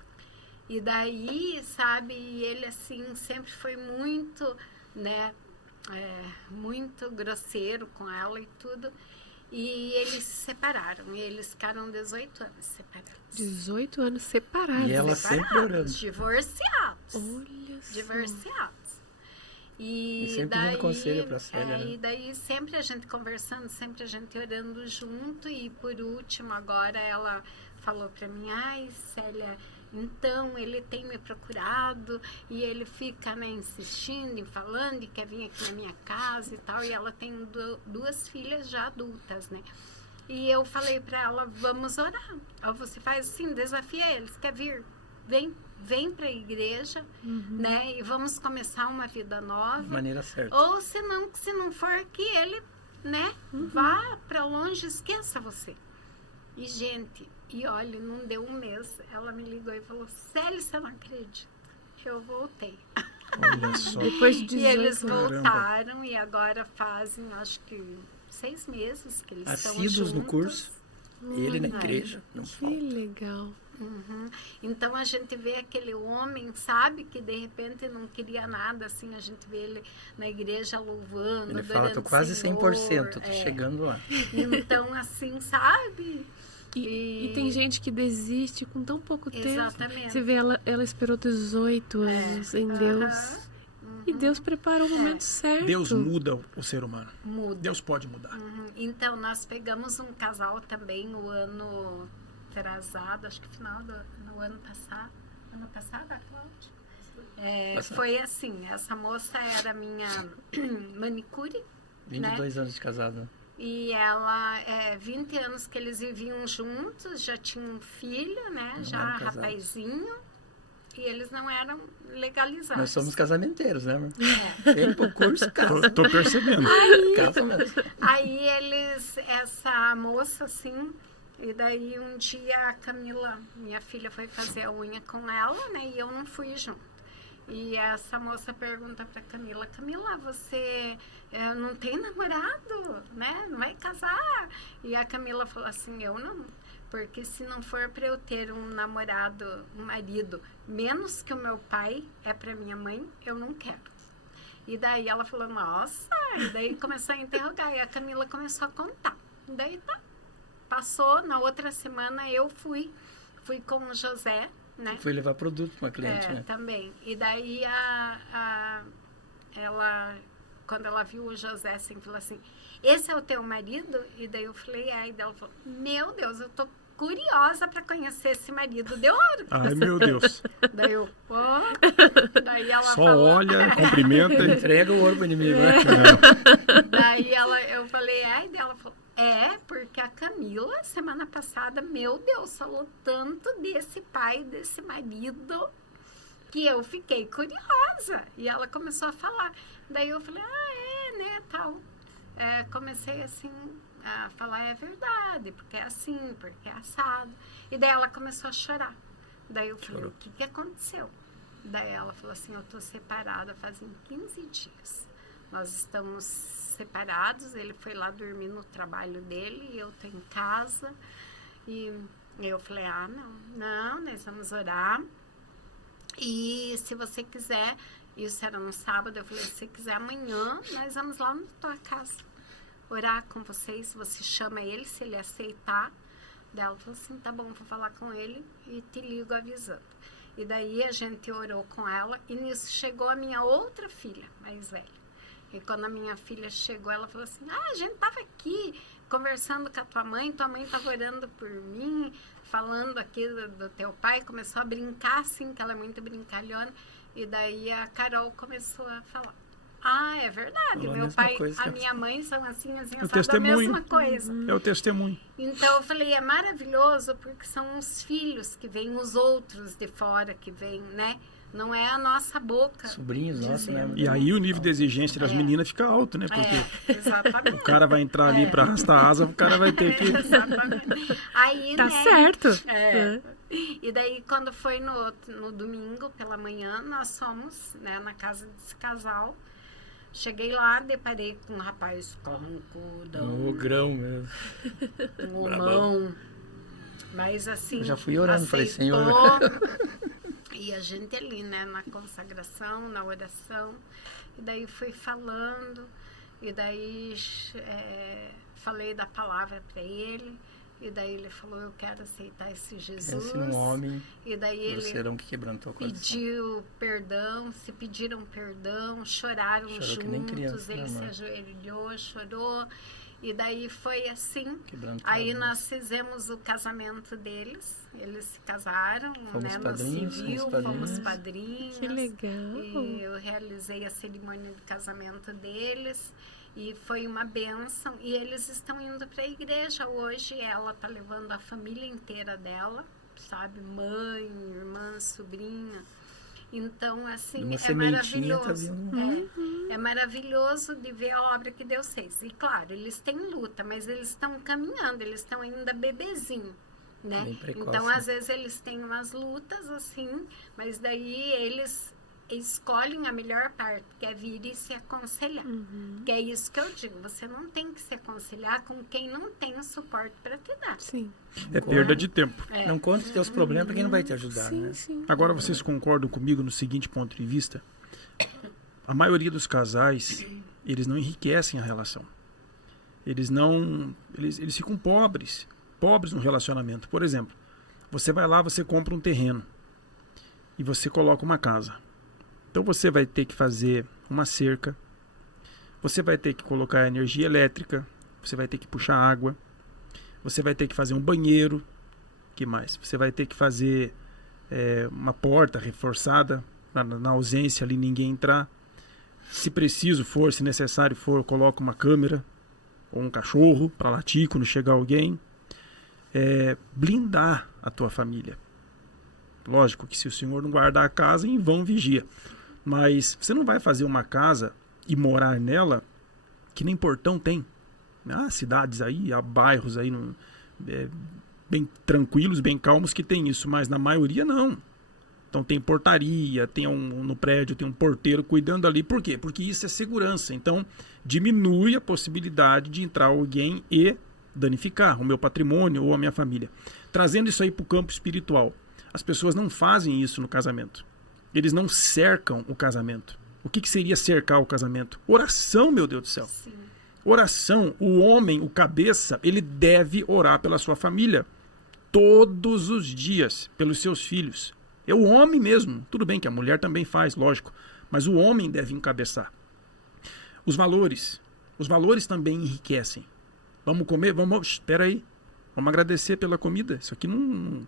E daí, sabe, ele assim sempre foi muito, né, muito grosseiro com ela e tudo. E eles se separaram, e eles ficaram 18 anos separados. 18 anos separados. E ela sempre orando. Divorciados. Olha só. Divorciados. E sempre pedindo conselho pra Célia, né? E daí sempre a gente conversando, sempre a gente orando junto. E por último, agora ela falou pra mim: ai, Célia, então ele tem me procurado e ele fica, né, insistindo e falando e quer vir aqui na minha casa e tal. E ela tem duas filhas já adultas, né? E eu falei pra ela: vamos orar. Aí você faz assim, desafia eles, quer vir? Vem para a igreja, né? E vamos começar uma vida nova. De maneira certa. Ou se não for aqui, ele, né? Vá para longe, esqueça você. E, gente, olha, não deu um mês. Ela me ligou e falou: Célia, você não acredita? Eu voltei. olha só. Depois de E 18 eles anos. voltaram e agora fazem, acho que 6 meses que eles estão Assíduos juntos. no curso. Ele na Ai, igreja. Não Que falta. legal. Uhum. Então a gente vê aquele homem, sabe, que de repente não queria nada, assim, a gente vê ele na igreja louvando, Ele fala, tô adorando o quase Senhor, 100%, tô chegando lá. Então, assim, sabe? E tem gente que desiste com tão pouco tempo. Exatamente. Você vê, ela esperou 18 anos em Deus. E Deus preparou o momento certo. Deus muda o ser humano. Muda. Deus pode mudar. Então, nós pegamos um casal também no ano atrasado, acho que no ano passado. Ano passado, Cláudia? Foi assim, essa moça era minha manicure, 22 anos de casado. e ela, 20 anos que eles viviam juntos, já tinham um filho, né? Não já eram casados. rapazinho, e eles não eram legalizados. Nós somos casamenteiros, né, amor? Tempo, curso, casa. Tô percebendo. Casa mesmo. Aí essa moça, assim, e daí um dia a Camila, minha filha, foi fazer a unha com ela, né? E eu não fui junto. E essa moça pergunta pra Camila: Camila, você não tem namorado, né? Não vai casar? E a Camila falou assim: eu não. Porque se não for para eu ter um namorado, um marido, menos que o meu pai é para minha mãe, eu não quero. E daí ela falou: nossa. E daí começou a interrogar. E a Camila começou a contar. E daí tá. Passou, na outra semana eu fui com o José, né? Fui levar produto para uma cliente, né? Também. E daí ela, quando ela viu o José, assim, falou assim: esse é o teu marido? E daí eu falei: e daí ela falou: meu Deus, eu tô curiosa para conhecer esse marido. Deu hora. Ai, meu Deus. Daí eu, daí ela Só falou, olha, cumprimenta e... Entrega o ouro pro inimigo, né? daí eu falei: e daí ela falou: porque a Camila, semana passada, meu Deus, falou tanto desse pai, desse marido, que eu fiquei curiosa. E ela começou a falar. Daí eu falei: né, tal. Comecei assim a falar: é verdade, porque é assim, porque é assado. E daí ela começou a chorar. Daí eu falei: o que aconteceu? Daí ela falou assim: eu tô separada fazem 15 dias. Nós estamos separados, ele foi lá dormir no trabalho dele e eu tô em casa. E eu falei: não, nós vamos orar. E se você quiser, isso era no sábado, eu falei: se você quiser amanhã, nós vamos lá na tua casa orar com vocês, você chama ele, se ele aceitar. Daí ela falou assim: tá bom, vou falar com ele e te ligo avisando. E daí a gente orou com ela e nisso chegou a minha outra filha, mais velha. E quando a minha filha chegou, ela falou assim, a gente tava aqui conversando com a tua mãe tava orando por mim, falando aqui do teu pai, começou a brincar assim, que ela é muito brincalhona, e daí a Carol começou a falar, é verdade, Falou a meu mesma pai, coisa que a eu- minha mãe são assim, assim, O sabe, a testemunho. mesma coisa. É o testemunho. Então eu falei, é maravilhoso porque são os filhos que vêm, os outros de fora que vêm, né? Não é a nossa boca. Sobrinhos nossos, né? E aí o nível de exigência das meninas fica alto, né? Porque Exatamente. o cara vai entrar ali para arrastar a asa, o cara vai ter que... Exatamente. Aí, Tá né, certo. É. E daí, quando foi no domingo, pela manhã, nós fomos, né, na casa desse casal. Cheguei lá, deparei com um rapaz carrancudão, O grão mesmo. um homão. Mas assim, Eu já fui orando, falei, aceitou. Senhor. E a gente ali, né, na consagração, na oração. E daí fui falando, e daí falei da palavra para ele. E daí ele falou, eu quero aceitar esse Jesus. Esse um homem, E daí ele grosseirão que quebrantou o coração. pediu perdão, se pediram perdão, choraram Chorou que nem juntos, criança, ele né, se mãe? ajoelhou, chorou. E daí foi assim. Quebrantou Aí a nós fizemos o casamento deles, eles se casaram, Fomos né, no padrinhos, civil, fomos fomos padrinhos. padrinhos. Que legal. E eu realizei a cerimônia de casamento deles e foi uma bênção. E eles estão indo para a igreja hoje. Ela está levando a família inteira dela, sabe? Mãe, irmã, sobrinha. Então, assim, Uma é sementinha tá maravilhoso. vindo. É maravilhoso de ver a obra que Deus fez. E claro, eles têm luta, mas eles estão caminhando, eles estão ainda bebezinho. Né? Bem precoce, Então, né? às vezes, eles têm umas lutas, assim, mas daí eles escolhem a melhor parte, que é vir e se aconselhar. Que é isso que eu digo, você não tem que se aconselhar com quem não tem o suporte para te dar. Sim, É perda de tempo. Não conta os teus problemas pra quem não vai te ajudar, sim, né? sim. Agora vocês concordam comigo no seguinte ponto de vista? A maioria dos casais, eles não enriquecem a relação. Eles ficam pobres no relacionamento. Por exemplo, você vai lá, você compra um terreno e você coloca uma casa. Então você vai ter que fazer uma cerca, você vai ter que colocar energia elétrica, você vai ter que puxar água, você vai ter que fazer um banheiro, que mais? Você vai ter que fazer uma porta reforçada, na ausência ali ninguém entrar. Se preciso for, se necessário for, coloca uma câmera ou um cachorro para latir quando chegar alguém. Blindar a tua família. Lógico que se o Senhor não guardar a casa, em vão vigia. Mas você não vai fazer uma casa e morar nela que nem portão tem. Há cidades aí, há bairros aí bem tranquilos, bem calmos que tem isso, mas na maioria não. Então tem portaria, no prédio tem um porteiro cuidando ali. Por quê? Porque isso é segurança. Então diminui a possibilidade de entrar alguém e danificar o meu patrimônio ou a minha família. Trazendo isso aí para o campo espiritual. As pessoas não fazem isso no casamento. Eles não cercam o casamento. O que seria cercar o casamento? Oração, meu Deus do céu. Sim. Oração. O homem, o cabeça, ele deve orar pela sua família. Todos os dias. Pelos seus filhos. É o homem mesmo. Tudo bem que a mulher também faz, lógico. Mas o homem deve encabeçar. Os valores. Os valores também enriquecem. Vamos comer? Espera aí. Vamos agradecer pela comida. Isso aqui não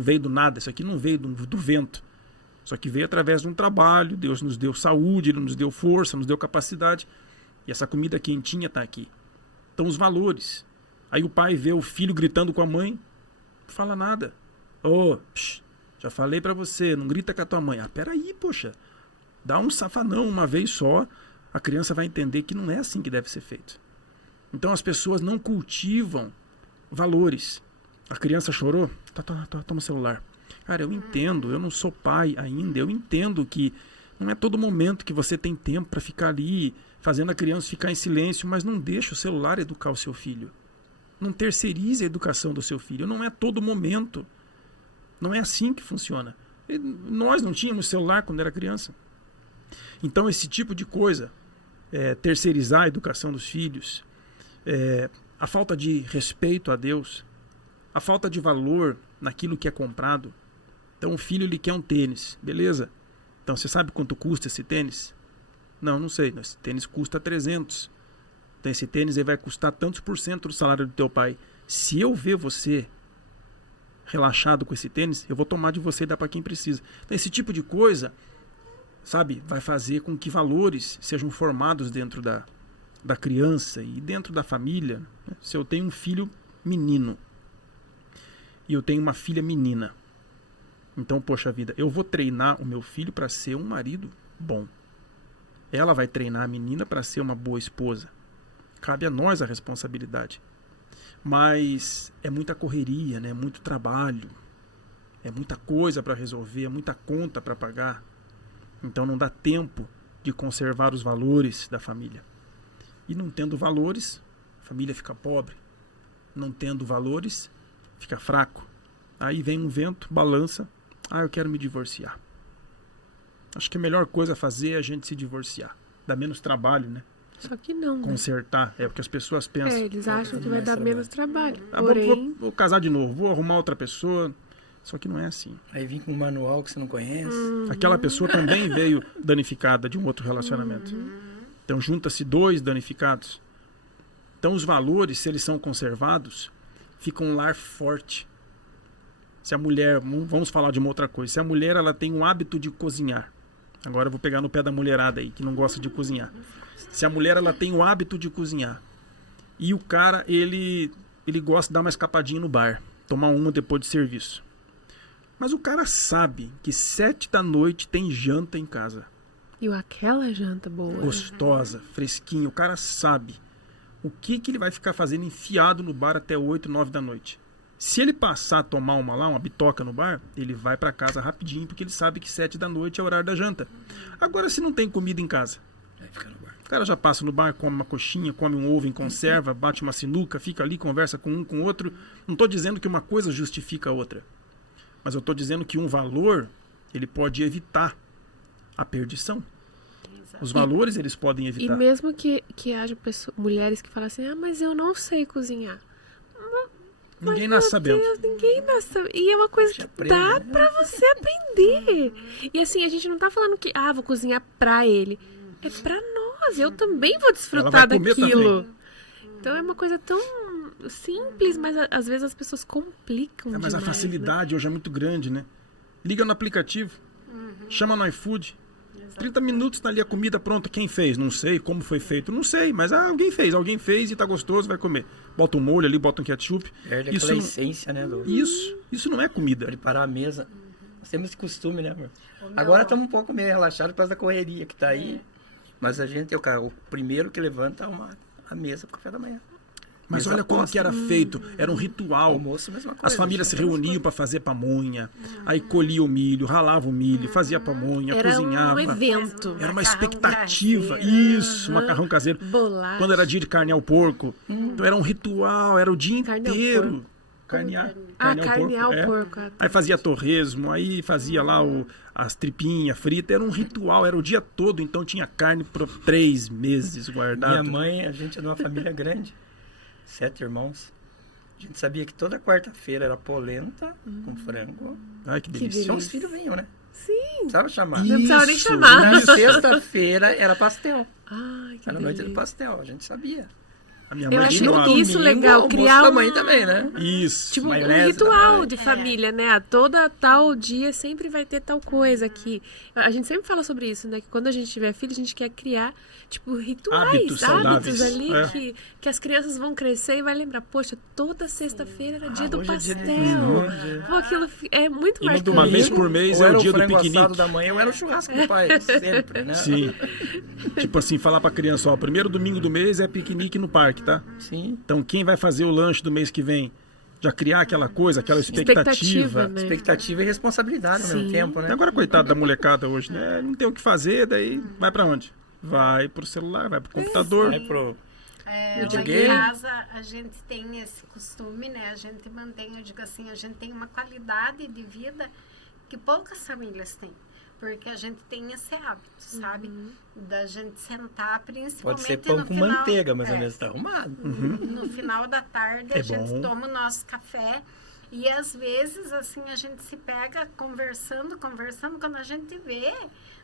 veio do nada. Isso aqui não veio do vento. Isso aqui veio através de um trabalho. Deus nos deu saúde, Ele nos deu força, nos deu capacidade. E essa comida quentinha está aqui. Então, os valores. Aí o pai vê o filho gritando com a mãe. Não fala nada. Já falei para você, não grita com a tua mãe. Peraí, poxa. Dá um safanão uma vez só. A criança vai entender que não é assim que deve ser feito. Então, as pessoas não cultivam valores. A criança chorou? Toma o celular. Cara, eu entendo, eu não sou pai ainda, eu entendo que não é todo momento que você tem tempo para ficar ali fazendo a criança ficar em silêncio, mas não deixe o celular educar o seu filho. Não terceirize a educação do seu filho, não é todo momento. Não é assim que funciona. Nós não tínhamos celular quando era criança. Então esse tipo de coisa, terceirizar a educação dos filhos, a falta de respeito a Deus, a falta de valor naquilo que é comprado. Então o filho ele quer um tênis, beleza? Então você sabe quanto custa esse tênis? Não sei. Esse tênis custa 300. Então esse tênis aí vai custar tantos por cento do salário do teu pai. Se eu ver você relaxado com esse tênis, eu vou tomar de você e dar para quem precisa. Então esse tipo de coisa, sabe, vai fazer com que valores sejam formados dentro da criança e dentro da família. Né? Se eu tenho um filho menino e eu tenho uma filha menina, então, poxa vida, eu vou treinar o meu filho para ser um marido bom. Ela vai treinar a menina para ser uma boa esposa. Cabe a nós a responsabilidade. Mas é muita correria, né? É muito trabalho. É muita coisa para resolver, é muita conta para pagar. Então não dá tempo de conservar os valores da família. E não tendo valores, a família fica pobre. Não tendo valores, fica fraco. Aí vem um vento, balança. Eu quero me divorciar. Acho que a melhor coisa a fazer é a gente se divorciar. Dá menos trabalho, né? Só que não, né? Consertar. É o que as pessoas pensam. Eles acham que vai dar menos trabalho. Vou Porém, vou casar de novo, vou arrumar outra pessoa. Só que não é assim. Aí vem com um manual que você não conhece. Aquela pessoa também veio danificada de um outro relacionamento. Então junta-se 2 danificados. Então os valores, se eles são conservados, fica um lar forte. Se a mulher, vamos falar de uma outra coisa, se a mulher ela tem o hábito de cozinhar, agora eu vou pegar no pé da mulherada aí, que não gosta de cozinhar. Se a mulher ela tem o hábito de cozinhar, e o cara, ele gosta de dar uma escapadinha no bar, tomar uma depois de serviço. Mas o cara sabe que 7 da noite tem janta em casa. e aquela janta boa. Gostosa, fresquinha, o cara sabe o que ele vai ficar fazendo enfiado no bar até 8, 9 da noite. Se ele passar a tomar uma bitoca no bar, ele vai para casa rapidinho, porque ele sabe que 7 da noite é o horário da janta. Agora, se não tem comida em casa, o cara já passa no bar, come uma coxinha, come um ovo em conserva, bate uma sinuca, fica ali, conversa com um, com o outro. Não estou dizendo que uma coisa justifica a outra, mas eu estou dizendo que um valor, ele pode evitar a perdição. Os valores, eles podem E evitar. mesmo que haja mulheres que falam assim, mas eu não sei cozinhar. Ninguém Mas, nasce sabendo. Deus, ninguém nasce sabendo. E é uma coisa que aprende, dá né? pra você aprender. E assim, a gente não tá falando que, vou cozinhar pra ele. É pra nós. Eu também vou Ela desfrutar vai comer daquilo. também. Então é uma coisa tão simples, mas às vezes as pessoas complicam Mas a demais, facilidade hoje é muito grande, né? Liga no aplicativo, chama no iFood, 30 minutos tá ali a comida pronta. Quem fez? Não sei. Como foi feito? Não sei. Mas alguém fez e tá gostoso, vai comer. Bota um molho ali, bota um ketchup. Perde Isso aquela não- essência, né? Isso não é comida. Preparar a mesa. Nós temos esse costume, né, amor? Agora estamos um pouco meio relaxados por causa da correria que tá aí. Mas a gente, o primeiro que levanta a mesa pro café da manhã. Mas Mesa olha como posta. que era feito. Era um ritual. Almoço, mesma coisa. As famílias se a gente faz reuniam para fazer pamonha. Aí colhia o milho, ralava o milho, fazia pamonha, Era cozinhava. um evento. Era uma Macarrão expectativa. caseiro. Isso, macarrão caseiro. Bolacha. Quando era dia de carne ao porco. Então era um ritual, era o dia Carne ao inteiro. porco. Carne Carne ao é. porco. Aí fazia torresmo, aí fazia lá as tripinhas fritas. Era um ritual, era o dia todo. Então tinha carne por 3 meses guardada. Minha mãe, a gente é de uma família grande. 7 irmãos. A gente sabia que toda quarta-feira era polenta com frango. Ai, que Que delícia. Então os filhos vinham, né? Sim. Não precisava chamar. Não precisava nem Isso, chamar. Na isso. sexta-feira era pastel. Ai, que Era noite do delícia. pastel, a gente sabia. A minha Eu mãe acho tinha uma- isso legal, almoço criar da uma- mãe também, né? Isso. Tipo, um maionese ritual da de família, né? Toda tal dia sempre vai ter tal coisa aqui. A gente sempre fala sobre isso, né? Que quando a gente tiver filho, a gente quer criar, tipo, rituais, Hábitos saudáveis. ali É. que as crianças vão crescer e vai lembrar, poxa, toda sexta-feira era dia do hoje é dia pastel. de- Pô, aquilo é muito E marcante. uma vez por mês Ou é era o dia do frango piquenique. assado da mãe, ou era o churrasco do pai, sempre, né? Sim. Tipo assim, falar pra criança, ó, primeiro domingo do mês é piquenique no parque, tá? Sim. Então quem vai fazer o lanche do mês que vem? Já criar aquela coisa, aquela expectativa. né? Expectativa e responsabilidade ao mesmo Sim. tempo, né? Agora, coitado da molecada hoje, né? Não tem o que fazer, daí vai pra onde? Vai pro celular, vai pro computador. Vai pro... Lá em Videogame. casa a gente tem esse costume, né? A gente mantém, eu digo assim, a gente tem uma qualidade de vida que poucas famílias têm. Porque a gente tem esse hábito, sabe? Da gente sentar, principalmente Pode ser pão no com final, manteiga, mas ao menos tá arrumado. no final da tarde É a gente bom. toma o nosso café E às vezes, assim, a gente se pega conversando, quando a gente vê,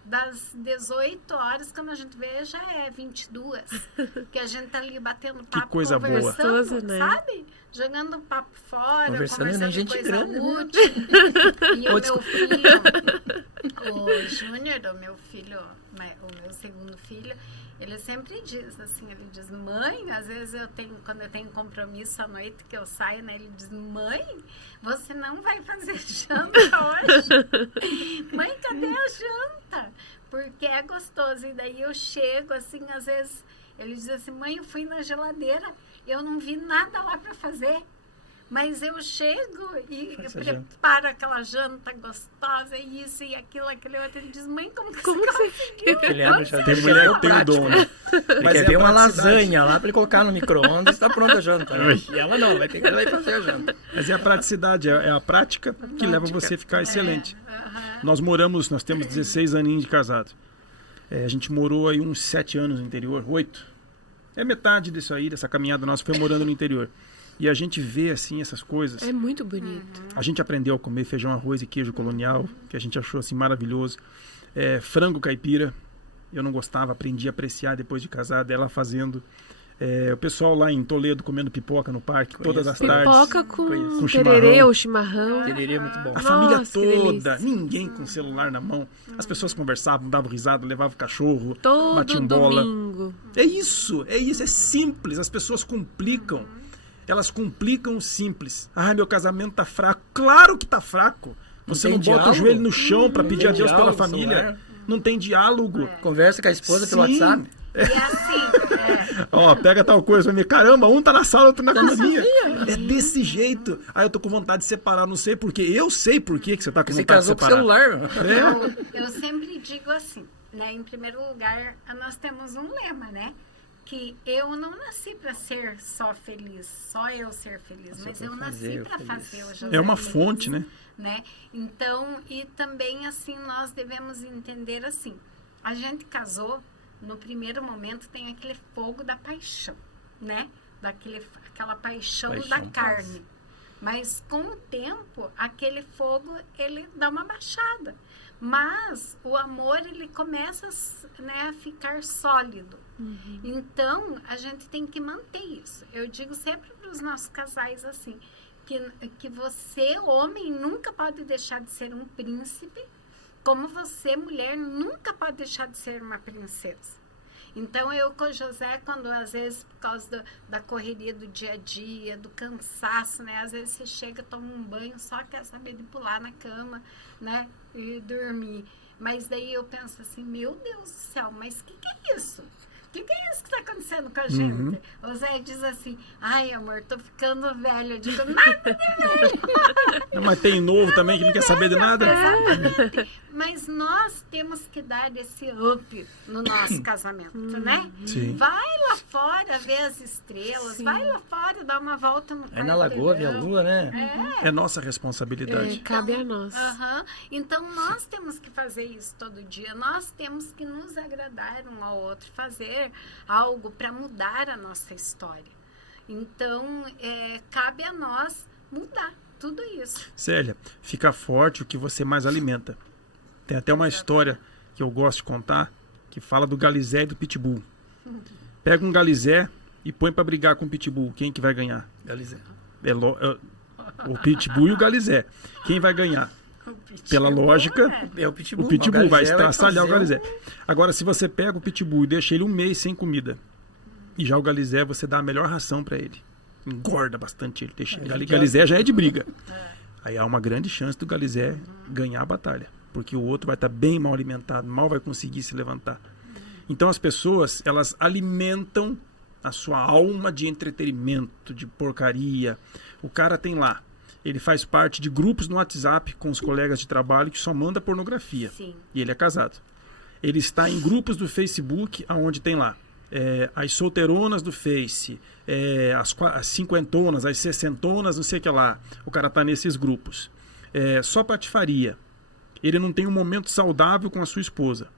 das 18 horas, quando a gente vê, já é 22. Que a gente tá ali batendo papo, coisa boa. conversando, Gostoso, né? sabe? Jogando papo fora, Conversando nem gente coisa grande, né? útil. E o meu filho, o Júnior, o meu segundo filho, ele sempre diz assim, ele diz, mãe, às vezes quando eu tenho compromisso à noite que eu saio, né, ele diz, mãe, você não vai fazer janta hoje? Mãe, cadê a janta? Porque é gostoso. E daí eu chego, assim, às vezes, ele diz assim, mãe, eu fui na geladeira, eu não vi nada lá para fazer. Mas eu chego e preparo aquela janta gostosa, isso e aquilo outro. Ele diz, mãe, como que você conseguiu? Ele abre já Tem mulher que tem o dom, né? Ele Mas quer é ver a uma praticidade. lasanha lá pra ele colocar no micro-ondas e está pronta a janta. Né? Oi. E ela não, ela vai fazer a janta. Mas é a praticidade, é a prática que leva você a ficar excelente. Nós temos 16 aninhos de casado. A gente morou aí uns 7 anos no interior, 8. É metade disso aí, dessa caminhada nossa, foi morando no interior. E a gente vê, assim, essas coisas. É muito bonito. A gente aprendeu a comer feijão, arroz e queijo colonial, que a gente achou, assim, maravilhoso. Frango caipira, eu não gostava, aprendi a apreciar depois de casado, ela fazendo. O pessoal lá em Toledo comendo pipoca no parque, todas as tardes. Pipoca com Com tererê chimarrão. ou chimarrão. Tererê é muito bom. A família Nossa, que delícia. toda, ninguém com celular na mão. As pessoas conversavam, davam risada, levavam cachorro, Todo batiam bola. domingo. É isso, é simples. As pessoas complicam. Elas complicam o simples. Ah, meu casamento tá fraco. Claro que tá fraco. Você não tem bota o diálogo. joelho no chão pra Não pedir tem a Deus pela diálogo, família. celular. Não tem diálogo. Conversa com a esposa pelo Sim. WhatsApp. E assim, Ó, pega tal coisa, vai caramba, um tá na sala, outro na cozinha. É desse jeito. Aí eu tô com vontade de separar, não sei por quê. Eu sei por quê que você tá com Você vontade de casou com o separar. celular, meu. eu sempre digo assim, né? Em primeiro lugar, nós temos um lema, né? Que eu não nasci para ser só feliz, só eu ser feliz, mas eu nasci para fazer o José É uma feliz, fonte, né? Então, e também assim, nós devemos entender assim, a gente casou, no primeiro momento tem aquele fogo da paixão, né? Aquela paixão da carne. Mas com o tempo, aquele fogo, ele dá uma baixada. Mas o amor, ele começa, né, a ficar sólido. Então, a gente tem que manter isso. Eu digo sempre para os nossos casais assim, que você, homem, nunca pode deixar de ser um príncipe, como você, mulher, nunca pode deixar de ser uma princesa. Então, eu com o José, quando às vezes, por causa da correria do dia a dia, do cansaço, né? Às vezes você chega, toma um banho, só quer saber de pular na cama, né? E dormir. Mas daí eu penso assim, meu Deus do céu, mas o que é isso? O que é isso que está acontecendo com a gente? O Zé diz assim, ai amor, tô ficando velho. Eu digo, nada de velho. Mas tem novo também que não quer saber de nada. Exatamente. Mas nós temos que dar esse up no nosso casamento, né? Sim. Vai lá fora ver as estrelas, Sim. vai lá fora dar uma volta no Aí na lagoa, vê a lua, né? É nossa responsabilidade. Cabe a nós. Então, nós temos que fazer isso todo dia. Nós temos que nos agradar um ao outro, fazer algo para mudar a nossa história. Então, cabe a nós mudar tudo isso. Célia, fica forte o que você mais alimenta. Tem até uma história que eu gosto de contar, que fala do Galizé e do Pitbull. Pega um Galizé e põe para brigar com o Pitbull. Quem que vai ganhar? Galizé. O Pitbull e o Galizé. Quem vai ganhar? Pela lógica, É o Pitbull. o Pitbull vai Galizé estraçalhar o fazer Galizé. Agora, se você pega o Pitbull e deixa ele um mês sem comida, e já o Galizé, você dá a melhor ração para ele. Engorda bastante ele. Deixa ele. Galizé já é de briga. Aí há uma grande chance do Galizé ganhar a batalha. Porque o outro vai estar bem mal alimentado, mal vai conseguir se levantar. Então as pessoas, elas alimentam a sua alma de entretenimento, de porcaria. O cara tem lá, ele faz parte de grupos no WhatsApp com os colegas de trabalho que só manda pornografia. Sim. E ele é casado. Ele está em grupos do Facebook, onde tem lá as solteironas do Face, as cinquentonas, as sessentonas, não sei o que lá. O cara está nesses grupos. Só patifaria. Ele não tem um momento saudável com a sua esposa.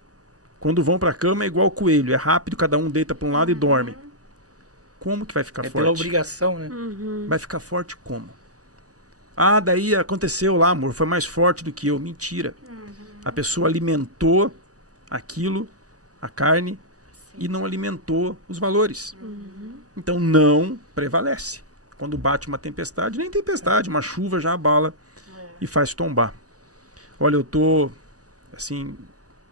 Quando vão para a cama é igual coelho, é rápido, cada um deita para um lado e dorme. Como que vai ficar É forte? pela obrigação, né? Vai ficar forte como? Ah, daí aconteceu lá, amor, foi mais forte do que eu. Mentira. A pessoa alimentou aquilo, a carne, e não alimentou os valores. Então não prevalece. Quando bate uma tempestade, nem tempestade, uma chuva já abala e faz tombar. Olha, eu tô assim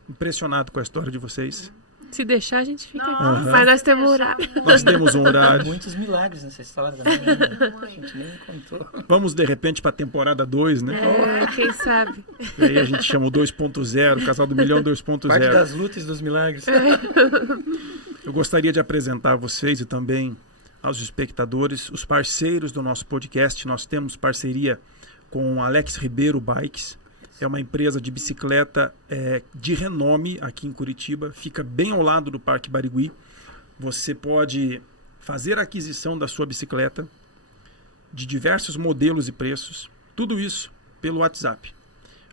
impressionado com a história de vocês. Se deixar, a gente fica aqui. Nossa, Mas nós temos horário. Nós temos um horário. Muitos milagres nessa história também, né? A gente nem contou. Vamos de repente para a temporada 2, né? Quem sabe? E aí a gente chama o 2.0, o Casal do Milhão 2.0. Parte das lutas e dos milagres. Eu gostaria de apresentar a vocês e também aos espectadores os parceiros do nosso podcast. Nós temos parceria com Alex Ribeiro Bikes. É uma empresa de bicicleta de renome aqui em Curitiba. Fica bem ao lado do Parque Barigui. Você pode fazer a aquisição da sua bicicleta de diversos modelos e preços. Tudo isso pelo WhatsApp.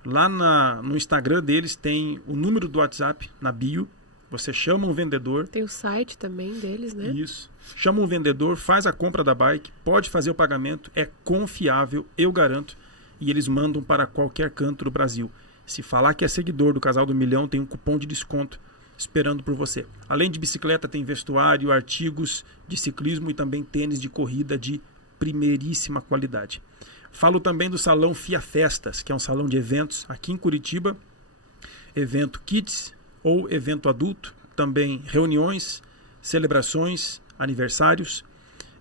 Lá no Instagram deles tem o número do WhatsApp na bio. Você chama um vendedor. Tem o site também deles, né? Isso. Chama um vendedor, faz a compra da bike, pode fazer o pagamento. É confiável, eu garanto. E eles mandam para qualquer canto do Brasil. Se falar que é seguidor do Casal do Milhão, tem um cupom de desconto esperando por você. Além de bicicleta, tem vestuário, artigos de ciclismo e também tênis de corrida de primeiríssima qualidade. Falo também do Salão Fia Festas, que é um salão de eventos aqui em Curitiba. Evento kids ou evento adulto. Também reuniões, celebrações, aniversários.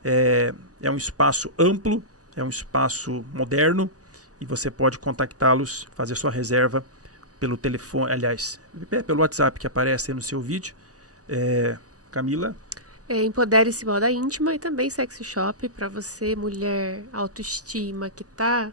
É um espaço amplo, é um espaço moderno. E você pode contactá-los, fazer sua reserva pelo telefone, aliás, pelo WhatsApp que aparece aí no seu vídeo. Camila? Empodere-se moda íntima e também sexy shop para você, mulher, autoestima, que tá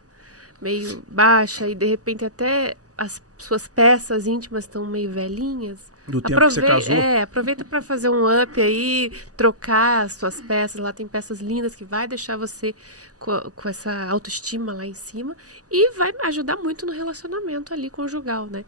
meio baixa e de repente até as suas peças íntimas estão meio velhinhas. Do tempo que você casou? Aproveita para fazer um up aí, trocar as suas peças. Lá tem peças lindas que vai deixar você com essa autoestima lá em cima e vai ajudar muito no relacionamento ali conjugal, né?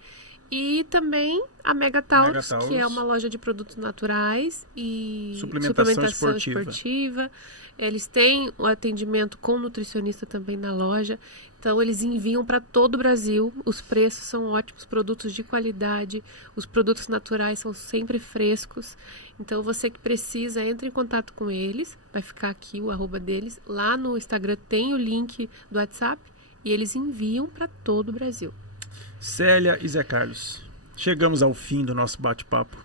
E também a Mega Taurus, que é uma loja de produtos naturais e suplementação esportiva. Eles têm o atendimento com nutricionista também na loja. Então, eles enviam para todo o Brasil. Os preços são ótimos, produtos de qualidade. Os produtos naturais são sempre frescos. Então, você que precisa, entre em contato com eles. Vai ficar aqui o @ deles. Lá no Instagram tem o link do WhatsApp. E eles enviam para todo o Brasil. Célia e Zé Carlos, chegamos ao fim do nosso bate-papo.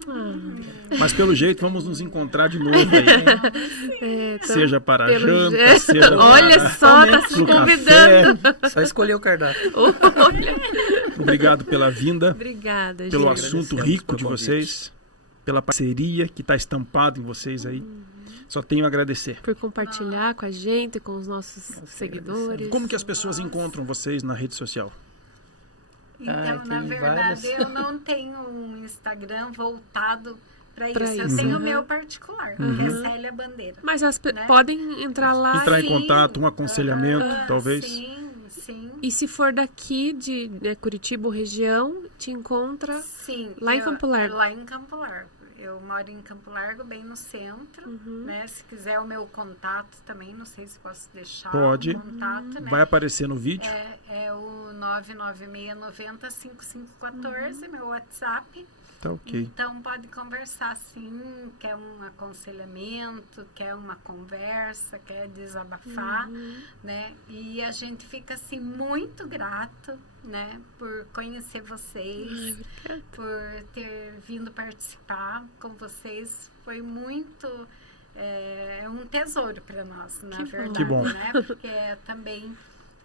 Mas pelo jeito vamos nos encontrar de novo aí. Seja para a janta, seja Olha só, tá se convidando. Só escolher o cardápio. Obrigado pela vinda. Obrigada, gente. Pelo assunto rico de vocês, pela parceria que está estampado em vocês aí. Só tenho a agradecer. Por compartilhar com a gente, com os nossos seguidores. Como que as pessoas encontram vocês na rede social? Então, na verdade, eu não tenho um Instagram voltado para isso. Eu isso. tenho o meu particular, que é Célia Bandeira. Mas as né? podem entrar lá. Entrar em contato, um aconselhamento, talvez? Sim. E se for daqui de Curitiba ou região, te encontra lá em Campo Largo. Lá em Campo Largo. Eu moro em Campo Largo, bem no centro, né? Se quiser o meu contato também, não sei se posso deixar Pode. o contato, né? Vai aparecer no vídeo. É o 996905514, meu WhatsApp. Tá ok. Então pode conversar sim, quer um aconselhamento, quer uma conversa, quer desabafar, né? E a gente fica assim muito grato, né, por conhecer vocês, por ter vindo participar com vocês. Foi muito um tesouro para nós, na verdade, que bom. né? Porque também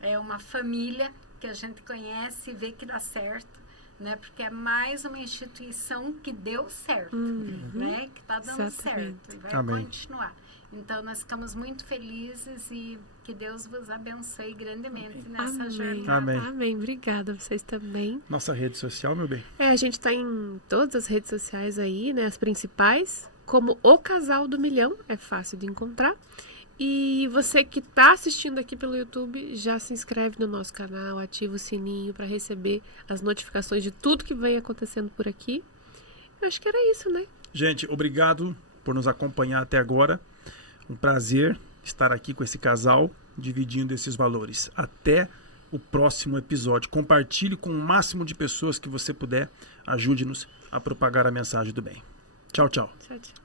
é uma família que a gente conhece e vê que dá certo. Né? Porque é mais uma instituição que deu certo, né? Que está dando certo e vai continuar. Então, nós ficamos muito felizes e que Deus vos abençoe grandemente nessa jornada. Amém. Obrigada a vocês também. Nossa rede social, meu bem? A gente está em todas as redes sociais aí, né? As principais, como o Casal do Milhão, é fácil de encontrar. E você que está assistindo aqui pelo YouTube, já se inscreve no nosso canal, ativa o sininho para receber as notificações de tudo que vem acontecendo por aqui. Eu acho que era isso, né? Gente, obrigado por nos acompanhar até agora. Um prazer estar aqui com esse casal dividindo esses valores. Até o próximo episódio. Compartilhe com o máximo de pessoas que você puder. Ajude-nos a propagar a mensagem do bem. Tchau, tchau. Tchau, tchau.